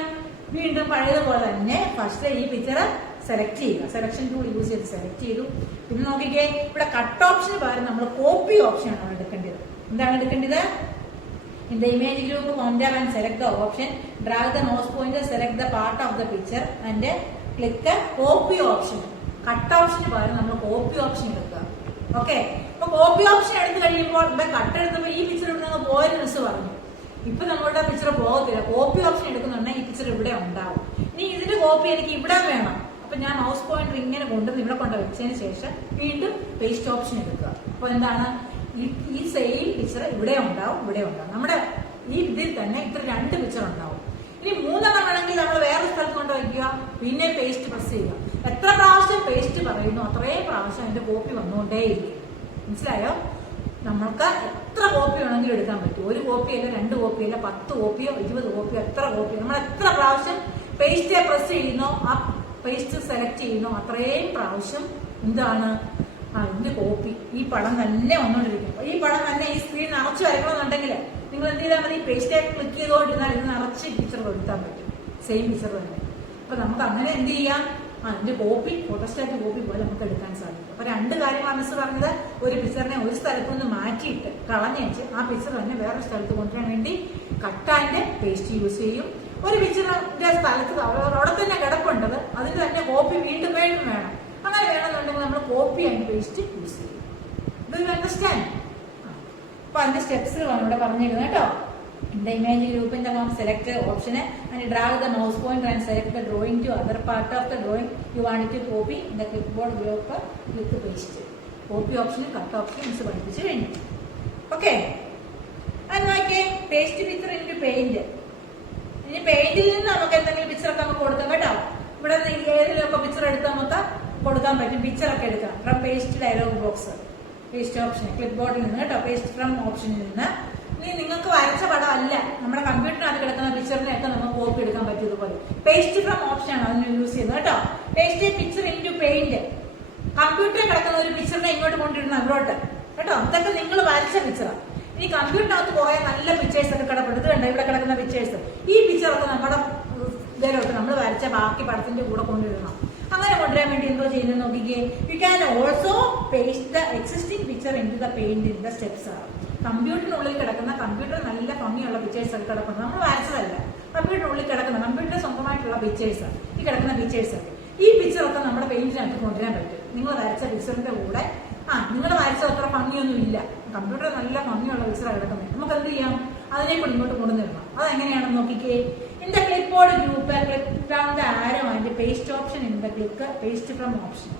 വീണ്ടും പഴയതുപോലെ തന്നെ ഫസ്റ്റ് ഈ പിക്ചർ സെലക്ട് ചെയ്യുക. സെലക്ഷൻ ടൂൾ യൂസ് ചെയ്ത് സെലക്ട് ചെയ്തു. പിന്നെ നോക്കിക്കേ, ഇവിടെ കട്ട് ഓപ്ഷന് പകരം നമ്മൾ കോപ്പി ഓപ്ഷൻ ആണ് എടുക്കേണ്ടത്. എന്താണ് എടുക്കേണ്ടത്? In the image group, contact and select the option. Drag the mouse pointer, select the part of the picture and click the copy option. Cut ഓപ്ഷന് പകരം നമ്മൾ കോപ്പി ഓപ്ഷൻ എടുക്കുക. ഓക്കെ, അപ്പൊ കോപ്പി ഓപ്ഷൻ എടുത്തു കഴിയുമ്പോൾ ഇവിടെ കട്ട് എടുത്തപ്പോൾ ഈ പിക്ചർ ഇവിടെ നിന്ന് പോയെന്ന് മിസ് പറഞ്ഞു. ഇപ്പൊ നമ്മളുടെ പിക്ചർ പോകത്തില്ല. കോപ്പി ഓപ്ഷൻ എടുക്കുന്നുണ്ടെങ്കിൽ ഈ പിക്ചർ ഇവിടെ ഉണ്ടാവും. ഇനി ഇതിന്റെ കോപ്പി എനിക്ക് ഇവിടെ വേണം. അപ്പൊ ഞാൻ മൗസ് പോയിന്റർ ഇങ്ങനെ കൊണ്ടുവന്ന് ഇവിടെ കൊണ്ട് വെച്ചതിന് ശേഷം വീണ്ടും പേസ്റ്റ് ഓപ്ഷൻ എടുക്കുക. അപ്പൊ എന്താണ്, ഈ സെയിം പിക്ചർ ഇവിടെ ഉണ്ടാവും, ഇവിടെ ഉണ്ടാവും. നമ്മുടെ ഈ ഇതിൽ തന്നെ ഇത്ര രണ്ട് പിക്ചർ ഉണ്ടാവും. ഇനി മൂന്നെണ്ണം വേണമെങ്കിൽ നമ്മൾ വേറെ സ്ഥലത്ത് കൊണ്ട് വയ്ക്കുക, പിന്നെ പേസ്റ്റ് പ്രസ് ചെയ്യുക. എത്ര പ്രാവശ്യം പേസ്റ്റ് പറയുന്നു അത്രയും പ്രാവശ്യം അതിന്റെ കോപ്പി വന്നുകൊണ്ടേയിരിക്കും. മനസ്സിലായോ? നമ്മൾക്ക് എത്ര കോപ്പി വേണമെങ്കിലും എടുക്കാൻ പറ്റും. ഒരു കോപ്പിയല്ല, രണ്ട് കോപ്പിയല്ല, 10 കോപ്പിയോ 20 കോപ്പിയോ, എത്ര കോപ്പിയോ നമ്മൾ എത്ര പ്രാവശ്യം പേസ്റ്റ് പ്രസ് ചെയ്യുന്നോ, ആ പേസ്റ്റ് സെലക്ട് ചെയ്യുന്നോ അത്രയും പ്രാവശ്യം എന്താണ് ഇതിന്റെ കോപ്പി ഈ പടം തന്നെ വന്നുകൊണ്ടിരിക്കും. ഈ പടം തന്നെ ഈ സ്ക്രീൻ നിറച്ച് വരണമെന്നുണ്ടെങ്കിൽ നിങ്ങൾ എന്ത് ചെയ്താൽ മതി, പേസ്റ്റ് ക്ലിക്ക് ചെയ്തുകൊണ്ടിരുന്നാൽ ഇത് നിറച്ച് പിക്ചർ എടുക്കാൻ പറ്റും, സെയിം പിക്ചർ തന്നെ. അപ്പൊ നമുക്ക് അങ്ങനെ എന്ത് ചെയ്യാം, അതിന്റെ കോപ്പി ഫോട്ടോസ്റ്റാറ്റ് കോപ്പി പോലെ നമുക്ക് എടുക്കാൻ സാധിക്കും. അപ്പൊ രണ്ട് കാര്യമാണ് മിസ് പറഞ്ഞത്. ഒരു പിക്ചറിനെ ഒരു സ്ഥലത്ത് നിന്ന് മാറ്റിയിട്ട് കളഞ്ഞേച്ച് ആ പിക്ചർ തന്നെ വേറൊരു സ്ഥലത്ത് കൊണ്ടുവരാൻ വേണ്ടി കട്ട് ആൻഡ് പേസ്റ്റ് യൂസ് ചെയ്യും. ഒരു പിക്ചറിന്റെ സ്ഥലത്ത് അവിടെ തന്നെ കിടപ്പുണ്ടത്, അതിന് തന്നെ കോപ്പി വീണ്ടും വേണം. അങ്ങനെ വേണമെന്നുണ്ടെങ്കിൽ നമ്മൾ കോപ്പി ആൻഡ് പേസ്റ്റ് യൂസ് ചെയ്യും. Do you understand? അപ്പൊ അതിന്റെ സ്റ്റെപ്സ് ഇവിടെ പറഞ്ഞിരുന്നു കേട്ടോ. In the image group in the form, select option and drag the mouse pointer and select the drawing to other part of the drawing you want it to copy. In the clipboard group, click paste. Copy option, cut option is പഠിപ്പിച്ചു കഴിഞ്ഞു. Okay. And okay, paste picture into paint. ഇനി പെയിന്റിൽ നിന്ന് നമുക്ക് എന്തെങ്കിലും picture ഒക്കെ നമുക്ക് കൊടുക്കാം കേട്ടോ. ഇവിടെ ഏതിലൊക്കെ പിക്ചർ എടുത്ത് നമുക്ക് കൊടുക്കാൻ പറ്റും, പിക്ചർ ഒക്കെ എടുക്കാം. From paste dialogue box, paste option, clip ബോർഡിൽ നിന്ന് കേട്ടോ, പേസ്റ്റ് ഫ്രം ഓപ്ഷനിൽ നിന്ന്. ഇനി നിങ്ങൾക്ക് വരച്ച പടം അല്ല, നമ്മുടെ കമ്പ്യൂട്ടറിനകത്ത് കിടക്കുന്ന പിക്ചറിനെയൊക്കെ നമുക്ക് കോപ്പി എടുക്കാൻ പറ്റിയതുപോലെ പേസ്റ്റ് ഫ്രം ഓപ്ഷൻ ആണ് അതിന് യൂസ് ചെയ്യുന്നത് കേട്ടോ. Paste picture into paint, കമ്പ്യൂട്ടറിൽ കിടക്കുന്ന ഒരു പിക്ചറിനെ ഇങ്ങോട്ട് കൊണ്ടിരുന്ന അങ്ങോട്ട് കേട്ടോ. അതൊക്കെ നിങ്ങൾ വരച്ച പിക്ചറാണ്. ഇനി കമ്പ്യൂട്ടറിനകത്ത് പോയ നല്ല പിക്ചേഴ്സ് ഒക്കെ കിടപ്പെടുന്നത് കണ്ടോ, ഇവിടെ കിടക്കുന്ന പിക്ചേഴ്സ്. ഈ പിക്ചറൊക്കെ നമ്മുടെ ഇതിലോട്ട് നമ്മൾ വരച്ച ബാക്കി പടത്തിന്റെ കൂടെ കൊണ്ടിടണം. അങ്ങനെ കൊണ്ടുവരാൻ വേണ്ടി എന്തോ ചെയ്യുന്നത് നോക്കിക്കേ. You can also paste the existing picture into the paint in the steps ആണ്. കമ്പ്യൂട്ടറിനുള്ളിൽ കിടക്കുന്ന, കമ്പ്യൂട്ടർ നല്ല ഭംഗിയുള്ള പിക്ചേഴ്സ് ഒക്കെ കിടക്കുന്നത്, നമ്മൾ വരച്ചതല്ല, കമ്പ്യൂട്ടറിനുള്ളിൽ കിടക്കുന്ന കമ്പ്യൂട്ടറിന്റെ സ്വന്തമായിട്ടുള്ള പിക്ചേഴ്സ്, ഈ കിടക്കുന്ന പിക്ചേഴ്സ് ഒക്കെ, ഈ പിക്ചറൊക്കെ നമ്മുടെ പെയിന്റിനകത്ത് കൊണ്ടുവരാൻ പറ്റും. നിങ്ങൾ വരച്ച പിക്ചറിന്റെ കൂടെ നിങ്ങൾ വരച്ച അത്ര ഭംഗിയൊന്നും ഇല്ല, കമ്പ്യൂട്ടർ നല്ല ഭംഗിയുള്ള പിക്ചറാണ് കിടക്കുന്നത്, നമുക്ക് എന്ത് ചെയ്യാം, അതിനെ കൂടി ഇങ്ങോട്ട് കൊണ്ടുവന്നിടണം. അതെങ്ങനെയാണെന്ന് നോക്കിക്കേ. In the clipboard group click down the arrow and paste option in the click paste from option.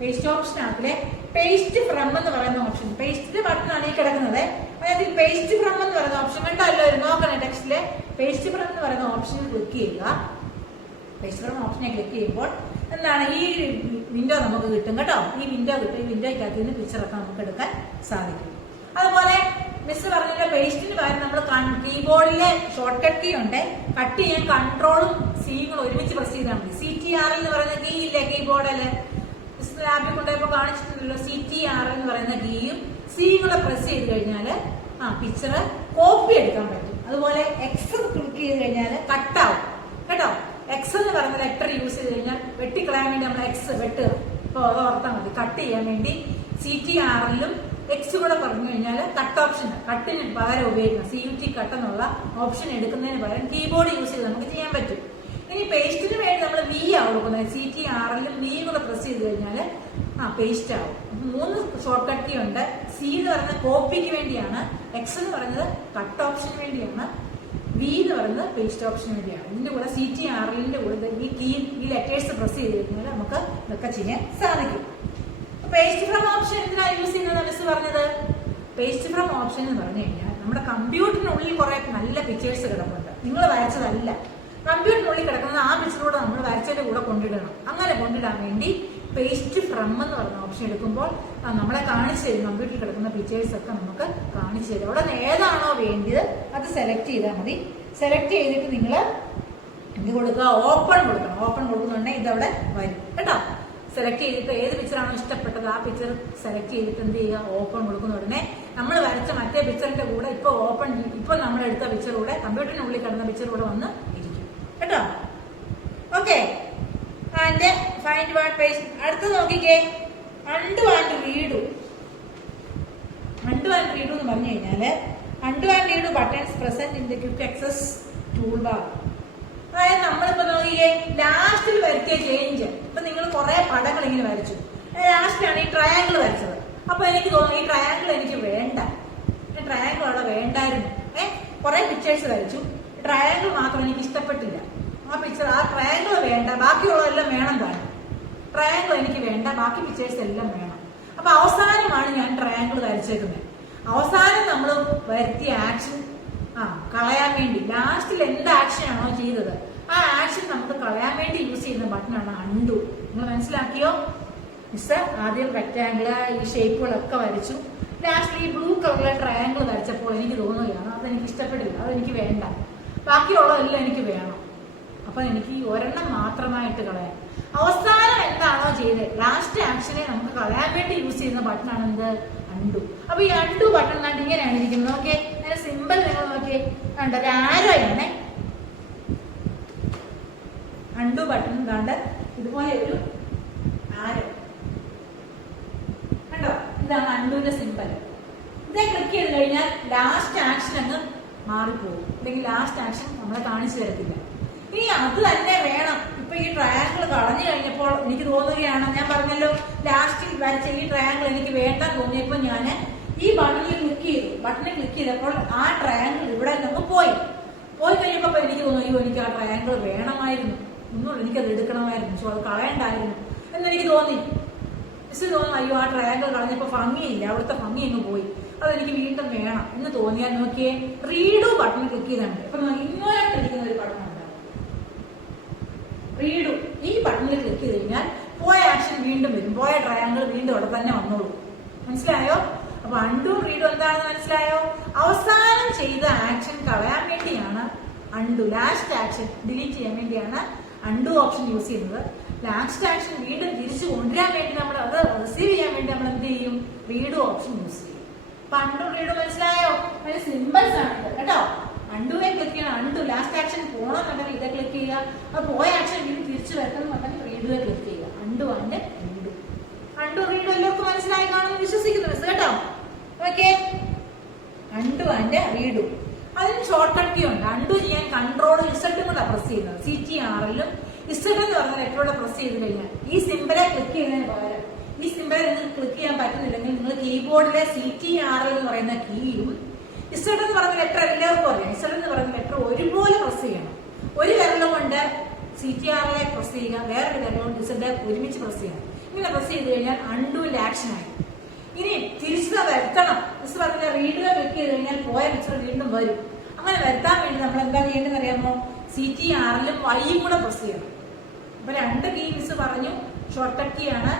Paste ഓപ്ഷനകത്തിലെ പേസ്റ്റ് ഫ്രം എന്ന് പറയുന്ന ഓപ്ഷൻ, പേസ്റ്റിന്റെ ബട്ടണാണ് ഈ കിടക്കുന്നത്. അതായത് പേസ്റ്റ് ഫ്രം എന്ന് പറയുന്ന ഓപ്ഷൻ കണ്ടല്ലോ, നോക്കണേ ടെക്സ്റ്റിലെ പേസ്റ്റ് ഫ്രം എന്ന് പറയുന്ന ഓപ്ഷനിൽ ക്ലിക്ക് ചെയ്യുക. പേസ്റ്റ് ഫ്രം ഓപ്ഷനെ ക്ലിക്ക് ചെയ്യുമ്പോൾ എന്താണ്, ഈ വിൻഡോ നമുക്ക് കിട്ടും കേട്ടോ. ഈ വിൻഡോ കിട്ടും. ഈ വിൻഡോയ്ക്കകത്ത് നിന്ന് പിക്ചറൊക്കെ നമുക്ക് എടുക്കാൻ സാധിക്കും. അതുപോലെ മിസ് പറഞ്ഞ പേസ്റ്റിന് പകരം നമ്മൾ കീബോർഡിലെ ഷോർട്ട് കട്ട് കീ ഉണ്ട്, കട്ട് ചെയ്യാൻ കൺട്രോളും സിയും ഒരുമിച്ച് പ്രസ് ചെയ്താൽ മതി. CTRL എന്ന് പറയുന്ന കീ ഇല്ലേ കീബോർഡില്, മിസ് ലാബിൽ കൊണ്ടുപോയപ്പോ കാണിച്ചിട്ടുണ്ടല്ലോ. CTRL എന്ന് പറയുന്ന കീയും സിയും കൂടെ പ്രസ് ചെയ്ത് കഴിഞ്ഞാല് പിക്ചർ കോപ്പി എടുക്കാൻ പറ്റും. അതുപോലെ എക്സ് ക്ലിക്ക് ചെയ്ത് കഴിഞ്ഞാൽ കട്ടാവും കേട്ടോ. എക്സ് എന്ന് പറയുന്ന ലെറ്റർ യൂസ് ചെയ്ത് കഴിഞ്ഞാൽ വെട്ടിക്കളയാൻ വേണ്ടി നമ്മൾ എക്സ് വെട്ടുക, അപ്പൊ അത് ഓർത്താൽ മതി. കട്ട് ചെയ്യാൻ വേണ്ടി CTRL-ലും എക്സ് കൂടെ പറഞ്ഞു കഴിഞ്ഞാൽ കട്ട് ഓപ്ഷൻ, കട്ടിന് പകരം ഉപയോഗിക്കണം. CUT കട്ട് എന്നുള്ള ഓപ്ഷൻ എടുക്കുന്നതിന് പകരം കീബോർഡ് യൂസ് ചെയ്ത് നമുക്ക് ചെയ്യാൻ പറ്റും. ഇനി പേസ്റ്റിന് വേണ്ടി നമ്മൾ V ആണ് കൊടുക്കുന്നത്. CTRL-ലും V കൂടെ പ്രസ് ചെയ്ത് കഴിഞ്ഞാൽ പേസ്റ്റ് ആവും. 3 ഷോർട്ട് കട്ട് കീ ഉണ്ട്. C എന്ന് പറയുന്നത് കോപ്പിക്ക് വേണ്ടിയാണ്, X എന്ന് പറയുന്നത് കട്ട് ഓപ്ഷന് വേണ്ടിയാണ്, V എന്ന് പറയുന്നത് പേസ്റ്റ് ഓപ്ഷന് വേണ്ടിയാണ്. ഇതിന്റെ കൂടെ CTRL-ന്റെ കൂടെ ഈ ലെറ്റേഴ്സ് പ്രസ് ചെയ്ത് കഴിഞ്ഞാൽ നമുക്ക് ഇതൊക്കെ ചെയ്യാൻ സാധിക്കും. പേസ്റ്റ് ഫ്രം ഓപ്ഷൻ എന്തിനാണ് യൂസ് ചെയ്യുന്നത് മിസ് പറഞ്ഞത്? പേസ്റ്റ് ഫ്രം ഓപ്ഷൻ എന്ന് പറഞ്ഞു കഴിഞ്ഞാൽ നമ്മുടെ കമ്പ്യൂട്ടറിനുള്ളിൽ കുറെ നല്ല പിക്ചേഴ്സ് കിടപ്പുണ്ട്, നിങ്ങൾ വരച്ചതല്ല, കമ്പ്യൂട്ടറിനുള്ളിൽ കിടക്കുന്നത് ആ പിക്ചറിലൂടെ നമ്മൾ വരച്ചതിന്റെ കൂടെ കൊണ്ടിടണം. അങ്ങനെ കൊണ്ടിടാൻ വേണ്ടി പേസ്റ്റ് ഫ്രം എന്ന് പറഞ്ഞ ഓപ്ഷൻ എടുക്കുമ്പോൾ നമ്മളെ കാണിച്ചു തരും, കമ്പ്യൂട്ടറിൽ കിടക്കുന്ന പിക്ചേഴ്സ് ഒക്കെ നമുക്ക് കാണിച്ചു തരും. അവിടെ ഏതാണോ വേണ്ടത് അത് സെലക്ട് ചെയ്താൽ മതി. സെലക്ട് ചെയ്തിട്ട് നിങ്ങൾ എന്ത് കൊടുക്കുക, ഓപ്പൺ കൊടുക്കണം. ഓപ്പൺ കൊടുക്കുന്നുണ്ടെങ്കിൽ ഇതവിടെ വരും കേട്ടോ. സെലക്ട് ചെയ്തിട്ട് ഏത് പിക്ചറാണോ ഇഷ്ടപ്പെട്ടത് ആ പിക്ചർ സെലക്ട് ചെയ്തിട്ട് എന്ത് ചെയ്യുക, ഓപ്പൺ കൊടുക്കുന്ന ഉടനെ നമ്മൾ വരച്ച മറ്റേ പിക്ചറിന്റെ കൂടെ ഇപ്പൊ നമ്മൾ എടുത്ത പിക്ചർ കൂടെ കമ്പ്യൂട്ടറിനുള്ളിൽ കിടന്ന പിക്ചർ കൂടെ വന്ന് ഇരിക്കും കേട്ടോ. Okay, and find one page. അടുത്ത് നോക്കിക്കേ, undo and redo. Undo and redo എന്ന് പറഞ്ഞു കഴിഞ്ഞാല് undo and redo buttons present in the quick access toolbar. അതായത് നമ്മളിപ്പോ നോക്കിയേ, ലാസ്റ്റിൽ വരുത്തിയ ചേഞ്ച്. ഇപ്പൊ നിങ്ങൾ കുറെ പടങ്ങൾ ഇങ്ങനെ വരച്ചു, ലാസ്റ്റിലാണ് ഈ ട്രയാങ്കിൾ വരച്ചത്. അപ്പൊ എനിക്ക് തോന്നുന്നു ഈ ട്രയാങ്കിൾ എനിക്ക് വേണ്ട, ട്രയാങ്കിൾ അവിടെ വേണ്ടായിരുന്നു. കുറെ പിക്ചേഴ്സ് വരച്ചു, ട്രയാങ്കിൾ മാത്രം എനിക്ക് ഇഷ്ടപ്പെട്ടില്ല. ആ പിക്ചർ, ആ ട്രയാങ്കിൾ വേണ്ട, ബാക്കിയുള്ളതെല്ലാം വേണം താനും. ട്രയാങ്കിൾ എനിക്ക് വേണ്ട, ബാക്കി പിക്ചേഴ്സ് എല്ലാം വേണം. അപ്പൊ അവസാനമാണ് ഞാൻ ട്രയാങ്കിൾ വരച്ചേക്കുന്നത്. അവസാനം നമ്മൾ വരുത്തിയ ആക്ഷൻ കളയാൻ വേണ്ടി, ലാസ്റ്റിൽ എന്ത് ആക്ഷൻ ആണോ ചെയ്തത് ആ ആക്ഷൻ നമുക്ക് കളയാൻ വേണ്ടി യൂസ് ചെയ്യുന്ന ബട്ടണാണ് അൺഡു. നിങ്ങൾ മനസ്സിലാക്കിയോ? മിസ് ആദ്യം റെക്ടാങ്കിള് ഈ ഷേപ്പുകളൊക്കെ വരച്ചു, ലാസ്റ്റിൽ ഈ ബ്ലൂ കളറിലെ ട്രയാങ്കിൾ വരച്ചപ്പോൾ എനിക്ക് തോന്നുകയാണ് അതെനിക്ക് ഇഷ്ടപ്പെട്ടില്ല, അതെനിക്ക് വേണ്ട, ബാക്കിയുള്ളതെല്ലാം എനിക്ക് വേണം. അപ്പൊ എനിക്ക് ഈ ഒരെണ്ണം മാത്രമായിട്ട് കളയാം. അവസാനം എന്താണോ ചെയ്തത്, ലാസ്റ്റ് ആക്ഷനെ നമുക്ക് കളയാൻ വേണ്ടി യൂസ് ചെയ്യുന്ന ബട്ടണാണ് എന്ത്, അൺഡു. അപ്പൊ ഈ അൺഡു ബട്ടൺ കണ്ട് ഇങ്ങനെയാണ് ഇരിക്കുന്നത്. നോക്കിയേ, അതിന്റെ സിമ്പിൾ നിങ്ങൾ നോക്കിയേ, കണ്ട ഒരു ആരോയാണ് അൺഡു ബട്ടൺ. കണ്ട് ഇതുപോലെ ഒരു ആരോ കണ്ടോ, ഇതാണ് അൺഡുവിന്റെ സിമ്പിൾ. ഇതേ ക്ലിക്ക് ചെയ്ത് കഴിഞ്ഞാൽ ലാസ്റ്റ് ആക്ഷൻ അങ്ങ് മാറിപ്പോകും, അല്ലെങ്കിൽ ലാസ്റ്റ് ആക്ഷൻ നമ്മളെ കാണിച്ചു തരത്തില്ല. ഇനി അത് തന്നെ വേണം. ഇപ്പൊ ഈ ട്രയാങ്കിൾ കളഞ്ഞു കഴിഞ്ഞപ്പോൾ എനിക്ക് തോന്നുകയാണ്, ഞാൻ പറഞ്ഞല്ലോ ലാസ്റ്റിൽ വരച്ച ഈ ട്രയാങ്കിൾ എനിക്ക് വേണ്ട തോന്നിയപ്പോൾ ഞാൻ ഈ ബട്ടണിൽ ക്ലിക്ക് ചെയ്തു. ബട്ടണിൽ ക്ലിക്ക് ചെയ്തപ്പോൾ ആ ട്രയാങ്കിൾ ഇവിടെ നിന്ന് പോയി കഴിഞ്ഞപ്പോൾ എനിക്ക് തോന്നുന്നു, അയ്യോ എനിക്ക് ആ ട്രയാങ്കിൾ വേണമായിരുന്നു, ഒന്നുമില്ല എനിക്കത് എടുക്കണമായിരുന്നു, സോ അത് കളയണ്ടായിരുന്നു എന്നെനിക്ക് തോന്നി. മിസ് തോന്നുന്നു, അയ്യോ ആ ട്രയാങ്കിൾ കളഞ്ഞപ്പോൾ ഭംഗിയില്ല, അവിടുത്തെ ഭംഗി അങ്ങ് പോയി, അതെനിക്ക് വീണ്ടും വേണം എന്ന് തോന്നിയാൽ നോക്കിയേ, റീഡു ബട്ടൺ ക്ലിക്ക് ചെയ്തിട്ടുണ്ട്. ഇപ്പൊ ഇങ്ങോട്ടായിട്ടിരിക്കുന്ന ഒരു ബട്ടൺ ഉണ്ട്, റീഡു. ഈ ബട്ടണിൽ ക്ലിക്ക് ചെയ്ത് കഴിഞ്ഞാൽ പോയ ആക്ഷൻ വീണ്ടും വരും, പോയ ട്രയാങ്കിൾ വീണ്ടും അവിടെ തന്നെ വന്നോളൂ. മനസ്സിലായോ? അപ്പൊ അൺഡു റീഡു എന്താണെന്ന് മനസ്സിലായോ? അവസാനം ചെയ്ത ആക്ഷൻ കളയാൻ വേണ്ടിയാണ് അൺഡു, ലാസ്റ്റ് ആക്ഷൻ ഡിലീറ്റ് ചെയ്യാൻ വേണ്ടിയാണ് അൺഡു ഓപ്ഷൻ യൂസ് ചെയ്യുന്നത്. ലാസ്റ്റ് ആക്ഷൻ വീണ്ടും തിരിച്ചു കൊണ്ടുവരാൻ വേണ്ടി നമ്മൾ അത് റിസീവ് ചെയ്യാൻ വേണ്ടി നമ്മൾ എന്ത് ചെയ്യും, റീഡു ഓപ്ഷൻ യൂസ് ചെയ്യും. അപ്പൊ അൺഡു റീഡു മനസ്സിലായോ? അതിന് സിമ്പിൾസ് ആണ് കേട്ടോ. അൺഡുവെ ക്ലിക്ക് ചെയ്യണം, അൺഡു ലാസ്റ്റ് ആക്ഷൻ പോകണമെന്നുണ്ടെങ്കിൽ ഇതെ ക്ലിക്ക് ചെയ്യുക, അത് പോയ ആക്ഷൻ വീണ്ടും തിരിച്ചു വരണമെന്നുണ്ടെങ്കിൽ റീഡുവെ ക്ലിക്ക് ചെയ്യുക. Undo and redo. Undo redo എല്ലാവർക്കും മനസ്സിലായി കാണുമെന്ന് വിശ്വസിക്കുന്നു മിസ് കേട്ടോ. Okay, undo and redo. അതിന് ഷോർട്ട് കട്ട് കീ ഉണ്ട്. അണ്ടു ചെയ്യാൻ കൺട്രോൾ ഇസഡും കൂടെ പ്രസ് ചെയ്യുന്നത്. CTRL-ഉം ഇസഡ് എന്ന് പറഞ്ഞ ലെറ്ററോടെ പ്രസ് ചെയ്ത് കഴിഞ്ഞാൽ ഈ സിമ്പിളെ ക്ലിക്ക് ചെയ്യുന്നതിന് പകരം ഈ സിമ്പിളെ നിങ്ങൾക്ക് ക്ലിക്ക് ചെയ്യാൻ പറ്റുന്നില്ലെങ്കിൽ നിങ്ങൾ കീബോർഡിലെ CTRL എന്ന് പറയുന്ന കീയും ഇസഡ് എന്ന് പറയുന്ന ലെറ്റർ എല്ലാവർക്കും അറിയാം. ഇസഡ് എന്ന് പറയുന്ന ലെറ്റർ ഒരുപോലെ പ്രസ് ചെയ്യണം. ഒരു വിരലും കൊണ്ട് CTRL പ്രസ് ചെയ്യുക, വേറൊരു വിരലും കൊണ്ട് ഇസഡ് ഒരുമിച്ച് പ്രസ് ചെയ്യണം. ഇങ്ങനെ പ്രസ് ചെയ്ത് കഴിഞ്ഞാൽ അണ്ടുവിന്റെ ആക്ഷനായി. ഇനി തിരിച്ചു വരുത്തണം. മിസ് പറഞ്ഞ റീഡുവെ ക്ലിക്ക് ചെയ്ത് കഴിഞ്ഞാൽ പോയ പിക്ചർ വീണ്ടും വരും. അങ്ങനെ വരുത്താൻ വേണ്ടി നമ്മൾ എന്താ ചെയ്യേണ്ടതെന്ന് അറിയാമോ? CTRL-ഉം Y-യും കൂടെ പ്രസ് ചെയ്യണം. അപ്പൊ 2 കീ മിസ് പറഞ്ഞു, ഷോർട്ട് കട്ട് കീ ആണ്.